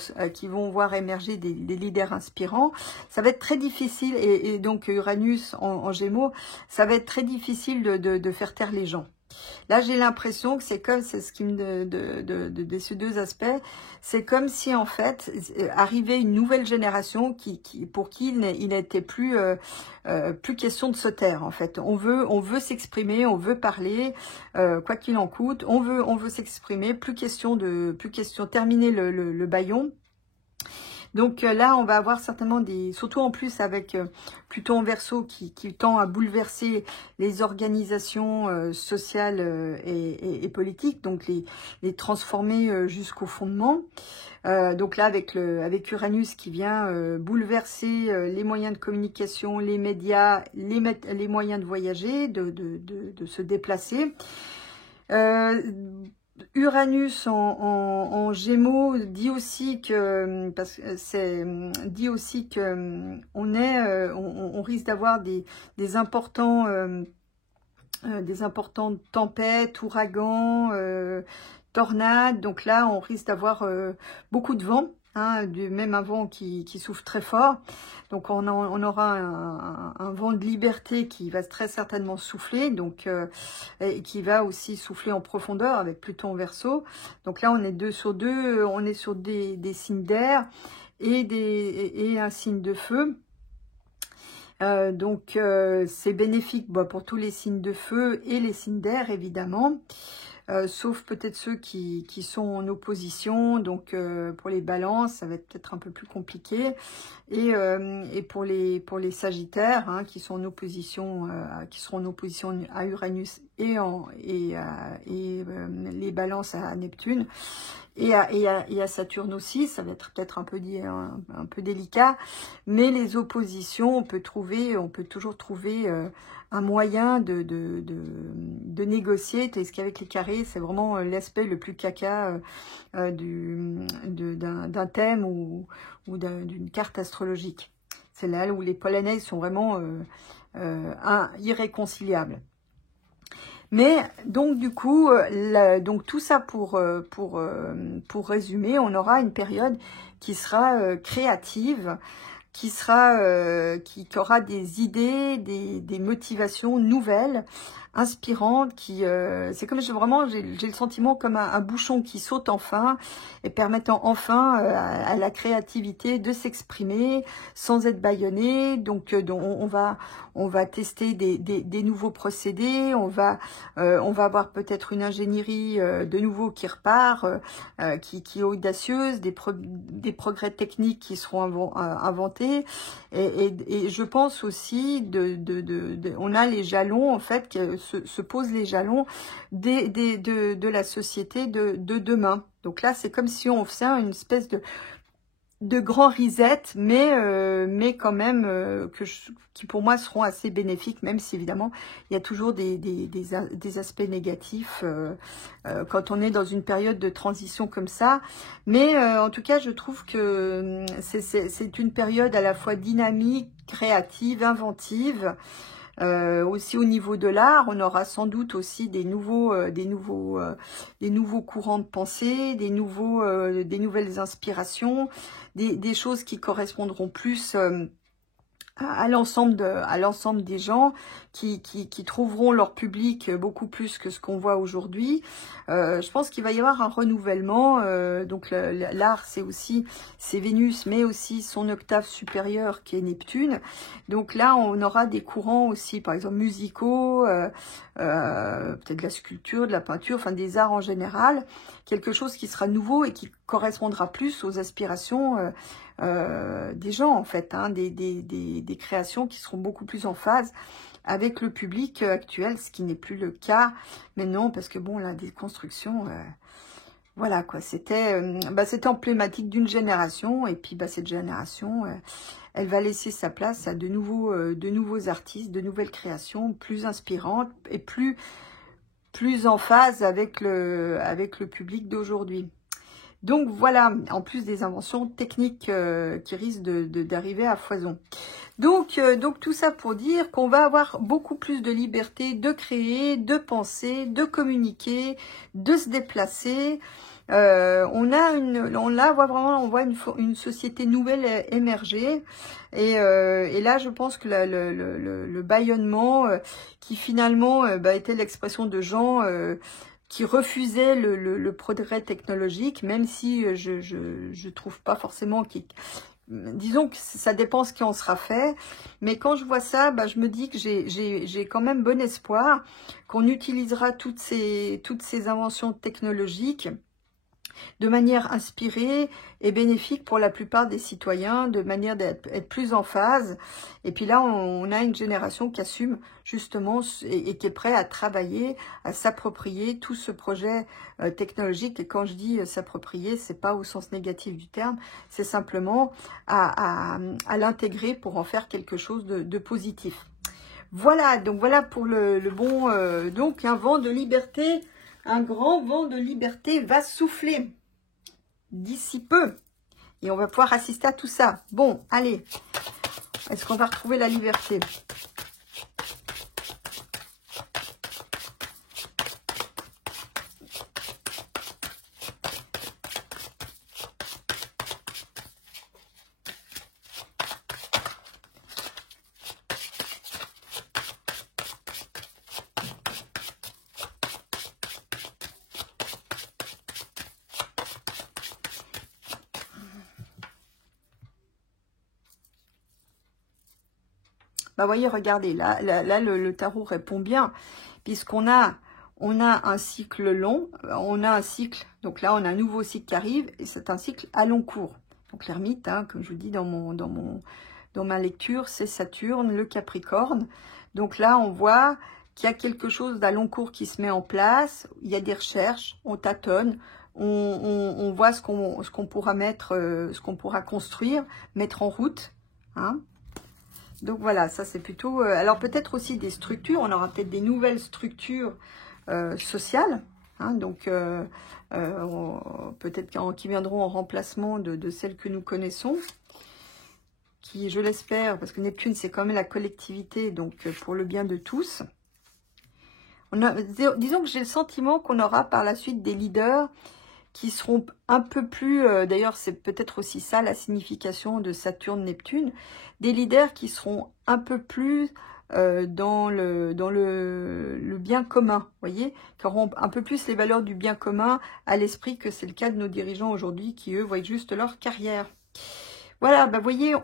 voir émerger des leaders inspirants. Ça va être très difficile, et donc Uranus en Gémeaux, ça va être très difficile de faire taire les gens. Là, j'ai l'impression que c'est ce qui de ces deux aspects, c'est comme si en fait arrivait une nouvelle génération pour qui il n'était plus question de se taire. En fait, on veut s'exprimer, on veut parler, quoi qu'il en coûte. On veut s'exprimer. Plus question terminer le bâillon. Donc là, on va avoir certainement surtout en plus avec Pluton en Verseau qui tend à bouleverser les organisations sociales et politiques, donc les transformer jusqu'au fondement. Donc là, avec Uranus qui vient bouleverser les moyens de communication, les médias, les moyens de voyager, de se déplacer. Uranus en Gémeaux dit aussi que on risque d'avoir des importantes tempêtes, ouragans, tornades. Donc là, on risque d'avoir beaucoup de vent. Hein, même un vent qui souffle très fort. Donc on aura un vent de liberté qui va très certainement souffler, donc et qui va aussi souffler en profondeur avec Pluton en Verseau. Donc là on est 2 sur 2, on est sur des signes d'air et un signe de feu. Donc c'est bénéfique pour tous les signes de feu et les signes d'air évidemment. Sauf peut-être ceux qui sont en opposition, donc pour les balances, ça va être peut-être un peu plus compliqué. Et pour les sagittaires, hein, qui sont en opposition, qui seront en opposition à Uranus et les balances à Neptune. Et à Saturne aussi, ça va être peut-être un peu délicat, mais les oppositions, on peut toujours trouver un moyen de négocier, tandis qu'avec les carrés, c'est vraiment l'aspect le plus caca d'un thème ou d'une carte astrologique. C'est là où les Polonaises sont vraiment irréconciliables. Mais donc du coup, donc tout ça pour résumer, on aura une période qui sera créative, qui aura des idées, des motivations nouvelles, inspirantes, c'est comme vraiment, j'ai le sentiment comme un bouchon qui saute enfin et permettant enfin à la créativité de s'exprimer sans être bâillonné. Donc on va tester des nouveaux procédés, on va avoir peut-être une ingénierie de nouveau qui repart, qui est audacieuse, des progrès techniques qui seront inventés, et je pense aussi on a les jalons, en fait, se posent les jalons de la société de demain. Donc là, c'est comme si on faisait une espèce de grand reset, mais quand même qui pour moi seront assez bénéfiques, même si évidemment il y a toujours des aspects négatifs quand on est dans une période de transition comme ça. Mais en tout cas, je trouve que c'est une période à la fois dynamique, créative, inventive. Aussi au niveau de l'art, on aura sans doute aussi des nouveaux courants de pensée, des nouvelles inspirations, des choses qui correspondront plus à l'ensemble des gens, qui trouveront leur public beaucoup plus que ce qu'on voit aujourd'hui. Je pense qu'il va y avoir un renouvellement. Donc l'art, c'est Vénus, mais aussi son octave supérieure qui est Neptune. Donc là, on aura des courants aussi, par exemple musicaux, peut-être de la sculpture, de la peinture, enfin des arts en général. Quelque chose qui sera nouveau et qui correspondra plus aux aspirations des gens, en fait, hein, des créations qui seront beaucoup plus en phase avec le public actuel, ce qui n'est plus le cas maintenant, parce que bon, la déconstruction, voilà quoi, c'était emblématique d'une génération, et puis cette génération, elle va laisser sa place à de nouveaux artistes, de nouvelles créations plus inspirantes et plus en phase avec le public d'aujourd'hui. Donc voilà, en plus des inventions techniques qui risquent d'arriver à foison. Donc tout ça pour dire qu'on va avoir beaucoup plus de liberté de créer, de penser, de communiquer, de se déplacer. On voit une société nouvelle émerger. Et là, je pense que le bâillonnement, qui finalement était l'expression de gens qui refusaient le progrès technologique, même si je trouve pas forcément disons que ça dépend ce qui en sera fait, mais quand je vois ça, je me dis que j'ai quand même bon espoir qu'on utilisera toutes ces inventions technologiques de manière inspirée et bénéfique pour la plupart des citoyens, de manière d'être plus en phase. Et puis là, on a une génération qui assume justement et qui est prête à travailler, à s'approprier tout ce projet technologique. Et quand je dis s'approprier, c'est pas au sens négatif du terme, c'est simplement à l'intégrer pour en faire quelque chose de positif. Voilà, donc voilà pour le bon... donc un vent de liberté. Un grand vent de liberté va souffler d'ici peu. Et on va pouvoir assister à tout ça. Bon, allez. Est-ce qu'on va retrouver la liberté ? Voyez, regardez, là le tarot répond bien, puisqu'on a un cycle long, on a un cycle, donc là on a un nouveau cycle qui arrive, et c'est un cycle à long cours. Donc l'ermite, hein, comme je vous dis dans ma lecture, c'est Saturne, le Capricorne. Donc là on voit qu'il y a quelque chose d'à long cours qui se met en place, il y a des recherches, on tâtonne, on voit ce qu'on pourra mettre, ce qu'on pourra construire, mettre en route, hein. Donc voilà, ça c'est plutôt... alors peut-être aussi des structures, on aura peut-être des nouvelles structures sociales, hein, donc peut-être qui viendront en remplacement de celles que nous connaissons, qui, je l'espère, parce que Neptune c'est quand même la collectivité, donc pour le bien de tous. Disons que j'ai le sentiment qu'on aura par la suite des leaders qui seront un peu plus, d'ailleurs c'est peut-être aussi ça la signification de Saturne-Neptune, des leaders qui seront un peu plus dans le bien commun, voyez, qui auront un peu plus les valeurs du bien commun à l'esprit que c'est le cas de nos dirigeants aujourd'hui qui, eux, voient juste leur carrière. Voilà, bah, voyez,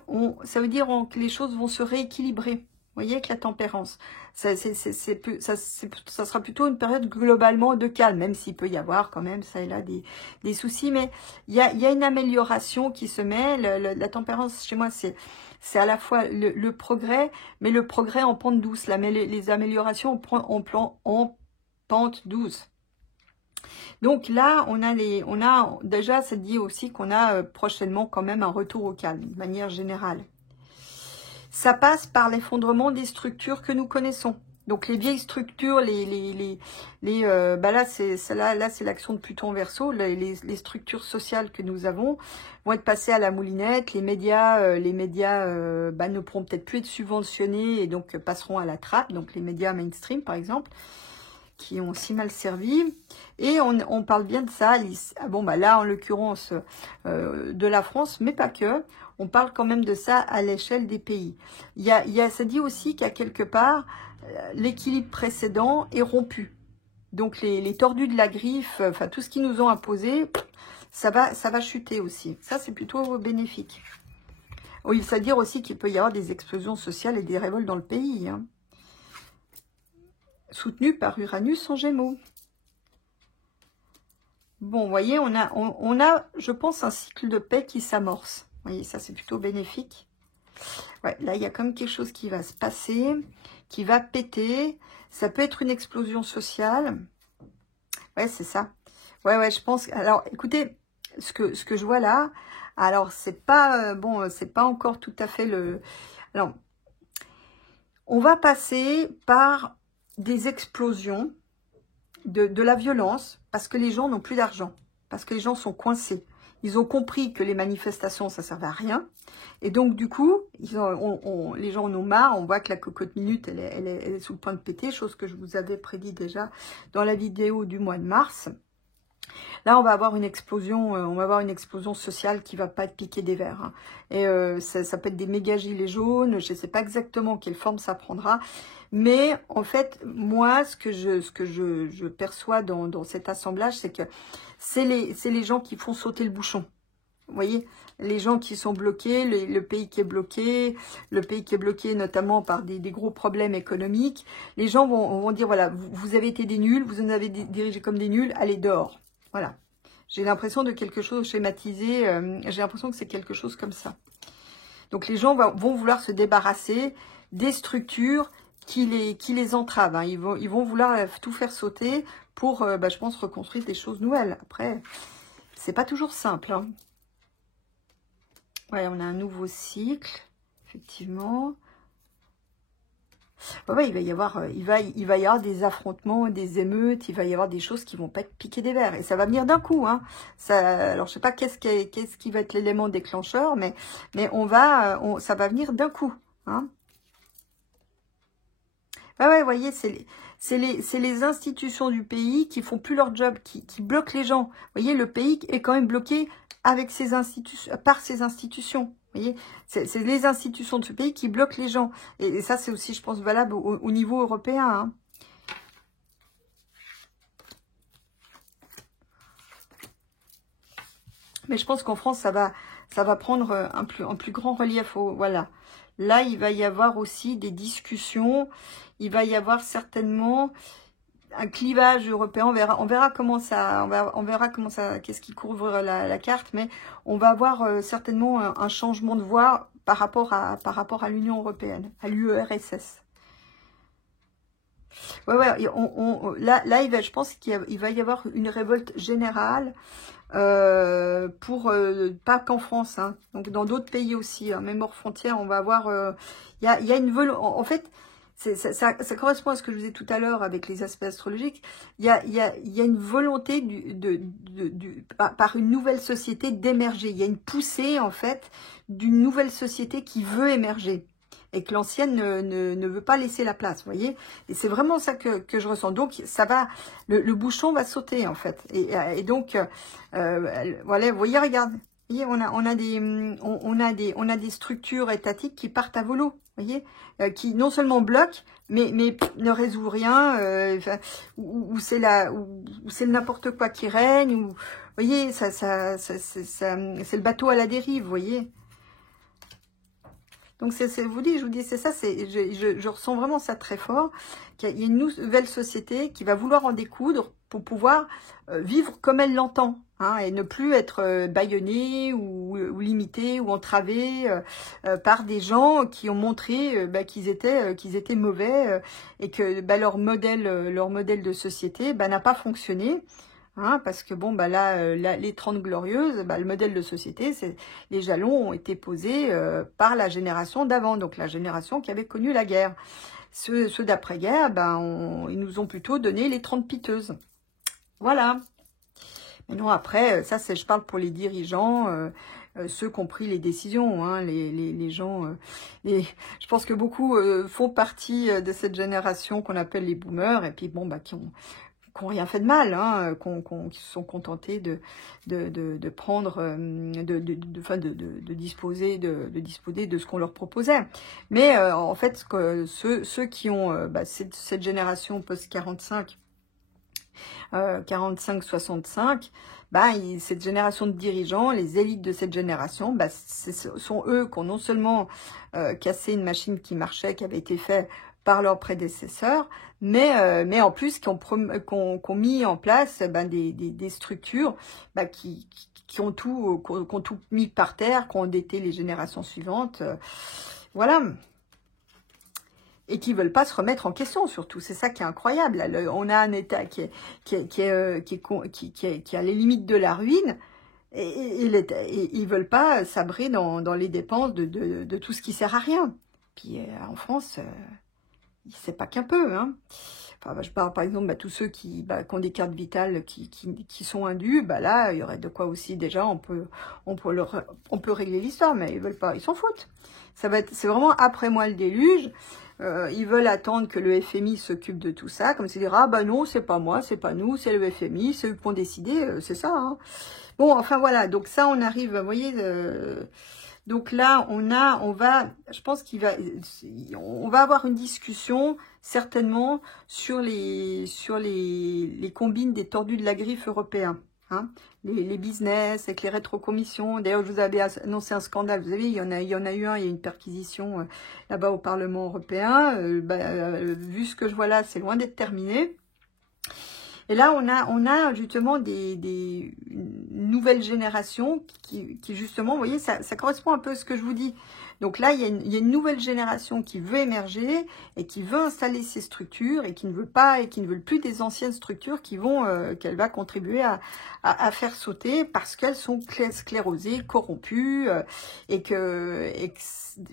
ça veut dire que les choses vont se rééquilibrer. Vous voyez, avec la tempérance. Ça sera plutôt une période globalement de calme, même s'il peut y avoir quand même ça et là des soucis. Mais il y a une amélioration qui se met. La tempérance, chez moi, c'est à la fois le progrès, mais le progrès en pente douce. Là, mais les améliorations en pente douce. Donc là, on a déjà, ça dit aussi qu'on a prochainement quand même un retour au calme, de manière générale. Ça passe par l'effondrement des structures que nous connaissons. Donc les vieilles structures, bah là c'est l'action de Pluton en Verseau, les structures sociales que nous avons vont être passées à la moulinette. Les médias bah, ne pourront peut-être plus être subventionnés et donc passeront à la trappe. Donc les médias mainstream par exemple, qui ont si mal servi. Et on parle bien de ça, Alice. Ah bon, bah là, en l'occurrence, de la France, mais pas que. On parle quand même de ça à l'échelle des pays. Ça dit aussi qu'à quelque part, l'équilibre précédent est rompu. Donc, les tordus de la griffe, enfin, tout ce qu'ils nous ont imposé, ça va chuter aussi. Ça, c'est plutôt bénéfique. Oui, ça veut dire aussi qu'il peut y avoir des explosions sociales et des révoltes dans le pays, hein. Soutenu par Uranus en Gémeaux. Bon, vous voyez, on a, je pense, un cycle de paix qui s'amorce. Vous voyez, ça, c'est plutôt bénéfique. Ouais, là, il y a comme quelque chose qui va se passer, qui va péter. Ça peut être une explosion sociale. Ouais, c'est ça. Ouais, je pense... Alors, écoutez, ce que je vois là, alors, c'est pas... bon, c'est pas encore tout à fait le... Alors, on va passer par des explosions de la violence parce que les gens n'ont plus d'argent, parce que les gens sont coincés. Ils ont compris que les manifestations, ça ne servait à rien. Et donc, du coup, les gens en ont marre. On voit que la cocotte minute, elle est sous le point de péter, chose que je vous avais prédit déjà dans la vidéo du mois de mars. Là, on va avoir une explosion sociale qui va pas être piquée des verres, hein. Et ça peut être des méga gilets jaunes. Je ne sais pas exactement quelle forme ça prendra. Mais en fait, moi, ce que je perçois dans cet assemblage, c'est que c'est les gens qui font sauter le bouchon. Vous voyez, les gens qui sont bloqués, le pays qui est bloqué, notamment par des gros problèmes économiques. Les gens vont dire, voilà, vous avez été des nuls, vous en avez dirigé comme des nuls, allez dehors. Voilà. J'ai l'impression de quelque chose schématisé, j'ai l'impression que c'est quelque chose comme ça. Donc les gens vont vouloir se débarrasser des structures qui les entravent, hein. Ils vont vouloir tout faire sauter pour, bah, je pense, reconstruire des choses nouvelles. Après, c'est pas toujours simple, hein. Ouais, on a un nouveau cycle, effectivement. Ouais, il va y avoir des affrontements, des émeutes, il va y avoir des choses qui vont pas être piquées des verres. Et ça va venir d'un coup, hein. Alors, je sais pas qu'est-ce qui va être l'élément déclencheur, mais ça va venir d'un coup, hein. Ouais, vous voyez, c'est les institutions du pays qui font plus leur job, qui bloquent les gens. Vous voyez, le pays est quand même bloqué avec par ses institutions. Vous voyez, c'est les institutions de ce pays qui bloquent les gens. Et ça, c'est aussi, je pense, valable au niveau européen, hein. Mais je pense qu'en France, ça va prendre un plus grand relief. Voilà. Là, il va y avoir aussi des discussions. Il va y avoir certainement un clivage européen. On verra comment ça, qu'est-ce qui couvre la carte, mais on va avoir certainement un changement de voie par rapport à l'Union européenne, à l'URSS. Ouais, là, je pense qu'il va y avoir une révolte générale. Pas qu'en France, hein, donc dans d'autres pays aussi, hein, même hors frontières, on va avoir, il y a une en fait, ça correspond à ce que je vous disais tout à l'heure avec les aspects astrologiques. Il y a une volonté par une nouvelle société d'émerger. Il y a une poussée en fait d'une nouvelle société qui veut émerger. et que l'ancienne ne veut pas laisser la place, vous voyez. Et c'est vraiment ça que je ressens. Donc, ça va, le bouchon va sauter, en fait. Et donc, voilà, vous voyez, regardez. Vous voyez, on a des structures étatiques qui partent à volo, vous voyez, qui non seulement bloquent, mais ne résout rien, ou c'est le n'importe quoi qui règne, ou, vous voyez, c'est le bateau à la dérive, vous voyez. Donc, je vous dis, c'est ça, je ressens vraiment ça très fort, qu'il y a une nouvelle société qui va vouloir en découdre pour pouvoir vivre comme elle l'entend, hein, et ne plus être bâillonnée ou limitée ou entravée par des gens qui ont montré qu'ils étaient mauvais et que leur modèle de société n'a pas fonctionné. Hein, parce que bon, là, les 30 glorieuses, le modèle de société, les jalons ont été posés par la génération d'avant, donc la génération qui avait connu la guerre. Ceux d'après-guerre, ils nous ont plutôt donné les 30 piteuses. Voilà. Maintenant, après, ça, je parle pour les dirigeants, ceux qui ont pris les décisions, hein, les gens. Je pense que beaucoup font partie de cette génération qu'on appelle les boomers, et puis bon, qui ont rien fait de mal, hein, qui se sont contentés de prendre, de disposer de ce qu'on leur proposait. Mais en fait, ceux qui ont cette génération post-45, 45-65, cette génération de dirigeants, les élites de cette génération, ce sont eux qui ont non seulement cassé une machine qui marchait, qui avait été faite par leurs prédécesseurs, mais en plus qui ont mis en place des structures qui ont tout mis par terre, qui ont endetté les générations suivantes, voilà. Et qui veulent pas se remettre en question, surtout. C'est ça qui est incroyable. Là, on a un État qui est à les limites de la ruine, et ils veulent pas sabrer dans les dépenses de tout ce qui sert à rien. Puis en France, c'est pas qu'un peu, hein. Enfin, je parle par exemple tous ceux qui ont des cartes vitales qui sont indues, là il y aurait de quoi aussi déjà on peut régler l'histoire, mais ils veulent pas, ils s'en foutent. C'est vraiment après moi le déluge. Ils veulent attendre que le FMI s'occupe de tout ça, comme c'est dire non, c'est pas moi, c'est pas nous, c'est le FMI, c'est eux qui ont décidé, c'est ça, hein. Bon, enfin voilà, donc ça on arrive, vous voyez. Donc là, je pense on va avoir une discussion certainement sur les combines des tordus de la griffe européens, hein, les business avec les rétrocommissions. D'ailleurs, je vous avais annoncé un scandale. Vous savez, il y en a eu un, il y a une perquisition là-bas au Parlement européen. Vu ce que je vois là, c'est loin d'être terminé. Et là, on a justement une nouvelle génération qui justement, vous voyez, ça correspond un peu à ce que je vous dis. Donc là, il y a une nouvelle génération qui veut émerger et qui veut installer ces structures et qui ne veut plus des anciennes structures qu'elle va contribuer à faire sauter parce qu'elles sont sclérosées, corrompues et que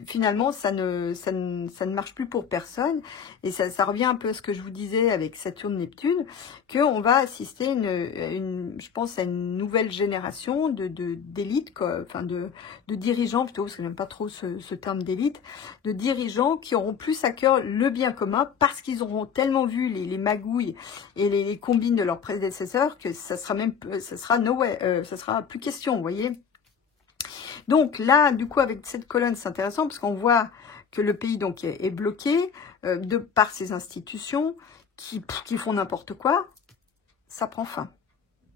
finalement ça ne marche plus pour personne. Et ça revient un peu à ce que je vous disais avec Saturne-Neptune, qu'on va assister je pense à une nouvelle génération d'élite, enfin de dirigeants plutôt, parce que j'aime pas trop ce terme d'élite, de dirigeants qui auront plus à cœur le bien commun parce qu'ils auront tellement vu les magouilles et les combines de leurs prédécesseurs que ça sera plus question, vous voyez. Donc là, du coup, avec cette colonne, c'est intéressant parce qu'on voit que le pays donc est bloqué par ces institutions qui font n'importe quoi. Ça prend fin.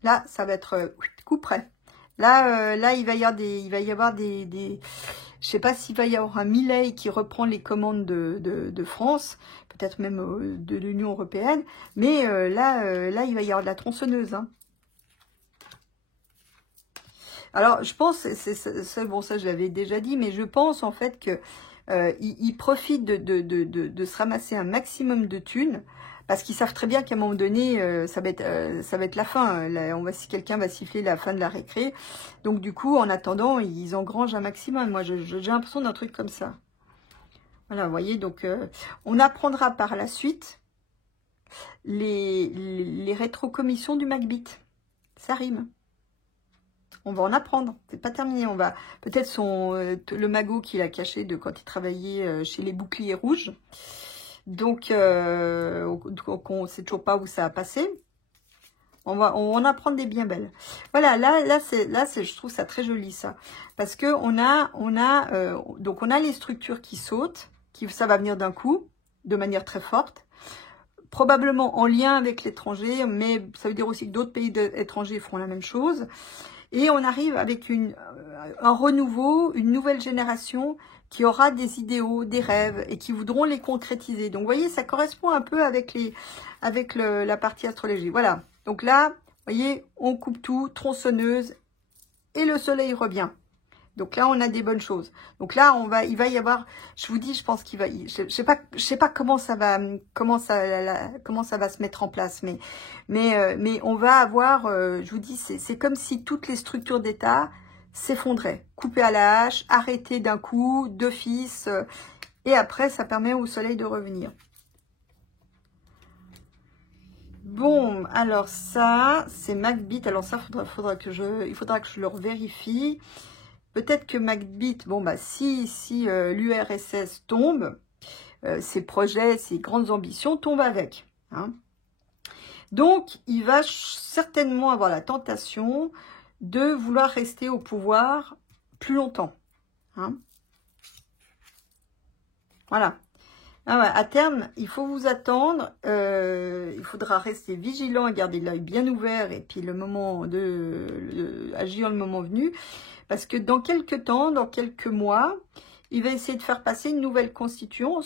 Là, ça va être coup près. Là, il va y avoir des je sais pas s'il va y avoir un Milei qui reprend les commandes de France, peut-être même de l'Union européenne, mais là, il va y avoir de la tronçonneuse, hein. Alors, je pense, bon, ça je l'avais déjà dit, mais je pense en fait que ils profitent de se ramasser un maximum de thunes, parce qu'ils savent très bien qu'à un moment donné, ça va être la fin. Si quelqu'un va siffler la fin de la récré. Donc du coup, en attendant, ils engrangent un maximum. Moi, j'ai l'impression d'un truc comme ça. Voilà, vous voyez, donc on apprendra par la suite les rétrocommissions du MacBit. Ça rime. On va en apprendre. C'est pas terminé. On va peut-être le magot qu'il a caché de quand il travaillait chez les boucliers rouges. Donc, on sait toujours pas où ça a passé. On va en apprendre des bien belles. Voilà, là, je trouve ça très joli, ça. Parce que on a les structures qui sautent, ça va venir d'un coup, de manière très forte. Probablement en lien avec l'étranger, mais ça veut dire aussi que d'autres pays étrangers feront la même chose. Et on arrive avec un renouveau, une nouvelle génération qui aura des idéaux, des rêves, et qui voudront les concrétiser. Donc, vous voyez, ça correspond un peu avec la partie astrologie. Voilà. Donc là, vous voyez, on coupe tout, tronçonneuse, et le soleil revient. Donc là, on a des bonnes choses. Donc là, il va y avoir, je vous dis, je pense qu'il va, je sais pas comment ça va se mettre en place, mais on va avoir, je vous dis, c'est comme si toutes les structures d'État s'effondraient, coupées à la hache, arrêtées d'un coup, d'office, et après, ça permet au soleil de revenir. Bon, alors ça, c'est Macbeth. Alors ça, il faudra que je le revérifie. Peut-être que Macbeth, bon bah si l'URSS tombe, ses projets, ses grandes ambitions tombent avec. Hein. Donc, il va certainement avoir la tentation de vouloir rester au pouvoir plus longtemps. Hein. Voilà. Ah ouais, à terme, il faut vous attendre, il faudra rester vigilant et garder l'œil bien ouvert et puis agir le moment venu, parce que dans quelques temps, dans quelques mois, il va essayer de faire passer une nouvelle constitution,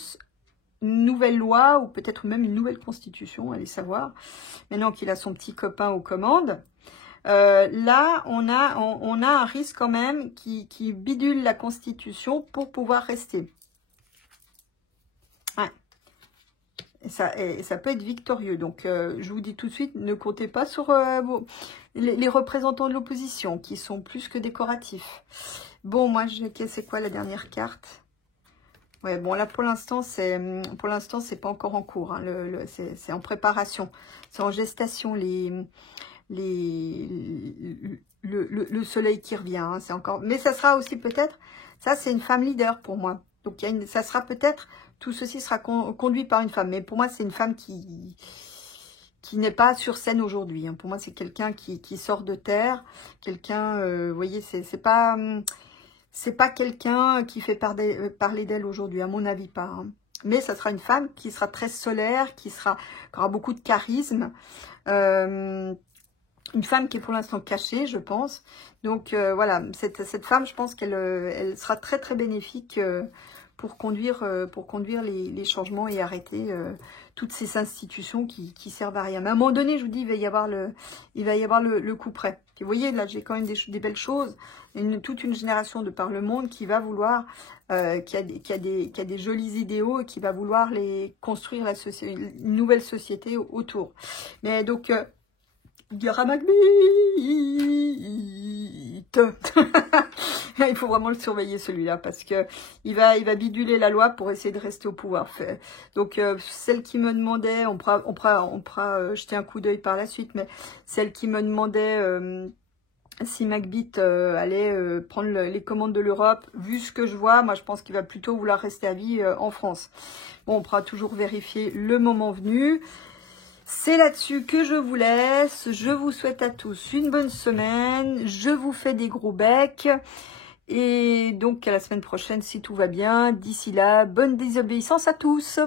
une nouvelle loi ou peut-être même une nouvelle constitution, allez savoir, maintenant qu'il a son petit copain aux commandes. Là, on a un risque quand même qui bidule la constitution pour pouvoir rester. Ouais. Et ça peut être victorieux. Donc, je vous dis tout de suite, ne comptez pas sur les représentants de l'opposition, qui sont plus que décoratifs. Bon, moi, c'est quoi la dernière carte? Ouais, bon, là, pour l'instant, c'est pas encore en cours. Hein, c'est en préparation. C'est en gestation, le soleil qui revient. Hein, c'est encore... Mais ça sera aussi peut-être... Ça, c'est une femme leader pour moi. Donc, ça sera peut-être... Tout ceci sera conduit par une femme. Mais pour moi, c'est une femme qui n'est pas sur scène aujourd'hui. Hein. Pour moi, c'est quelqu'un qui sort de terre. Quelqu'un, vous voyez, c'est pas quelqu'un qui fait parler d'elle aujourd'hui, à mon avis pas. Hein. Mais ça sera une femme qui sera très solaire, qui aura beaucoup de charisme. Une femme qui est pour l'instant cachée, je pense. Donc voilà, cette femme, je pense qu'elle sera très très bénéfique pour conduire les changements et arrêter toutes ces institutions qui servent à rien. Mais à un moment donné, je vous dis, il va y avoir le coup près. Et vous voyez, là, j'ai quand même des belles choses. Toute une génération de par le monde qui va vouloir, qui a des jolis idéaux et qui va vouloir construire une nouvelle société autour. Mais donc, il y aura Macbeth. Il faut vraiment le surveiller, celui-là, parce que il va biduler la loi pour essayer de rester au pouvoir. Donc, celle qui me demandait, on pourra jeter un coup d'œil par la suite, mais celle qui me demandait si Macbeth allait prendre les commandes de l'Europe, vu ce que je vois, moi je pense qu'il va plutôt vouloir rester à vie en France. Bon, on pourra toujours vérifier le moment venu. C'est là-dessus que je vous laisse. Je vous souhaite à tous une bonne semaine. Je vous fais des gros becs. Et donc à la semaine prochaine si tout va bien. D'ici là, bonne désobéissance à tous.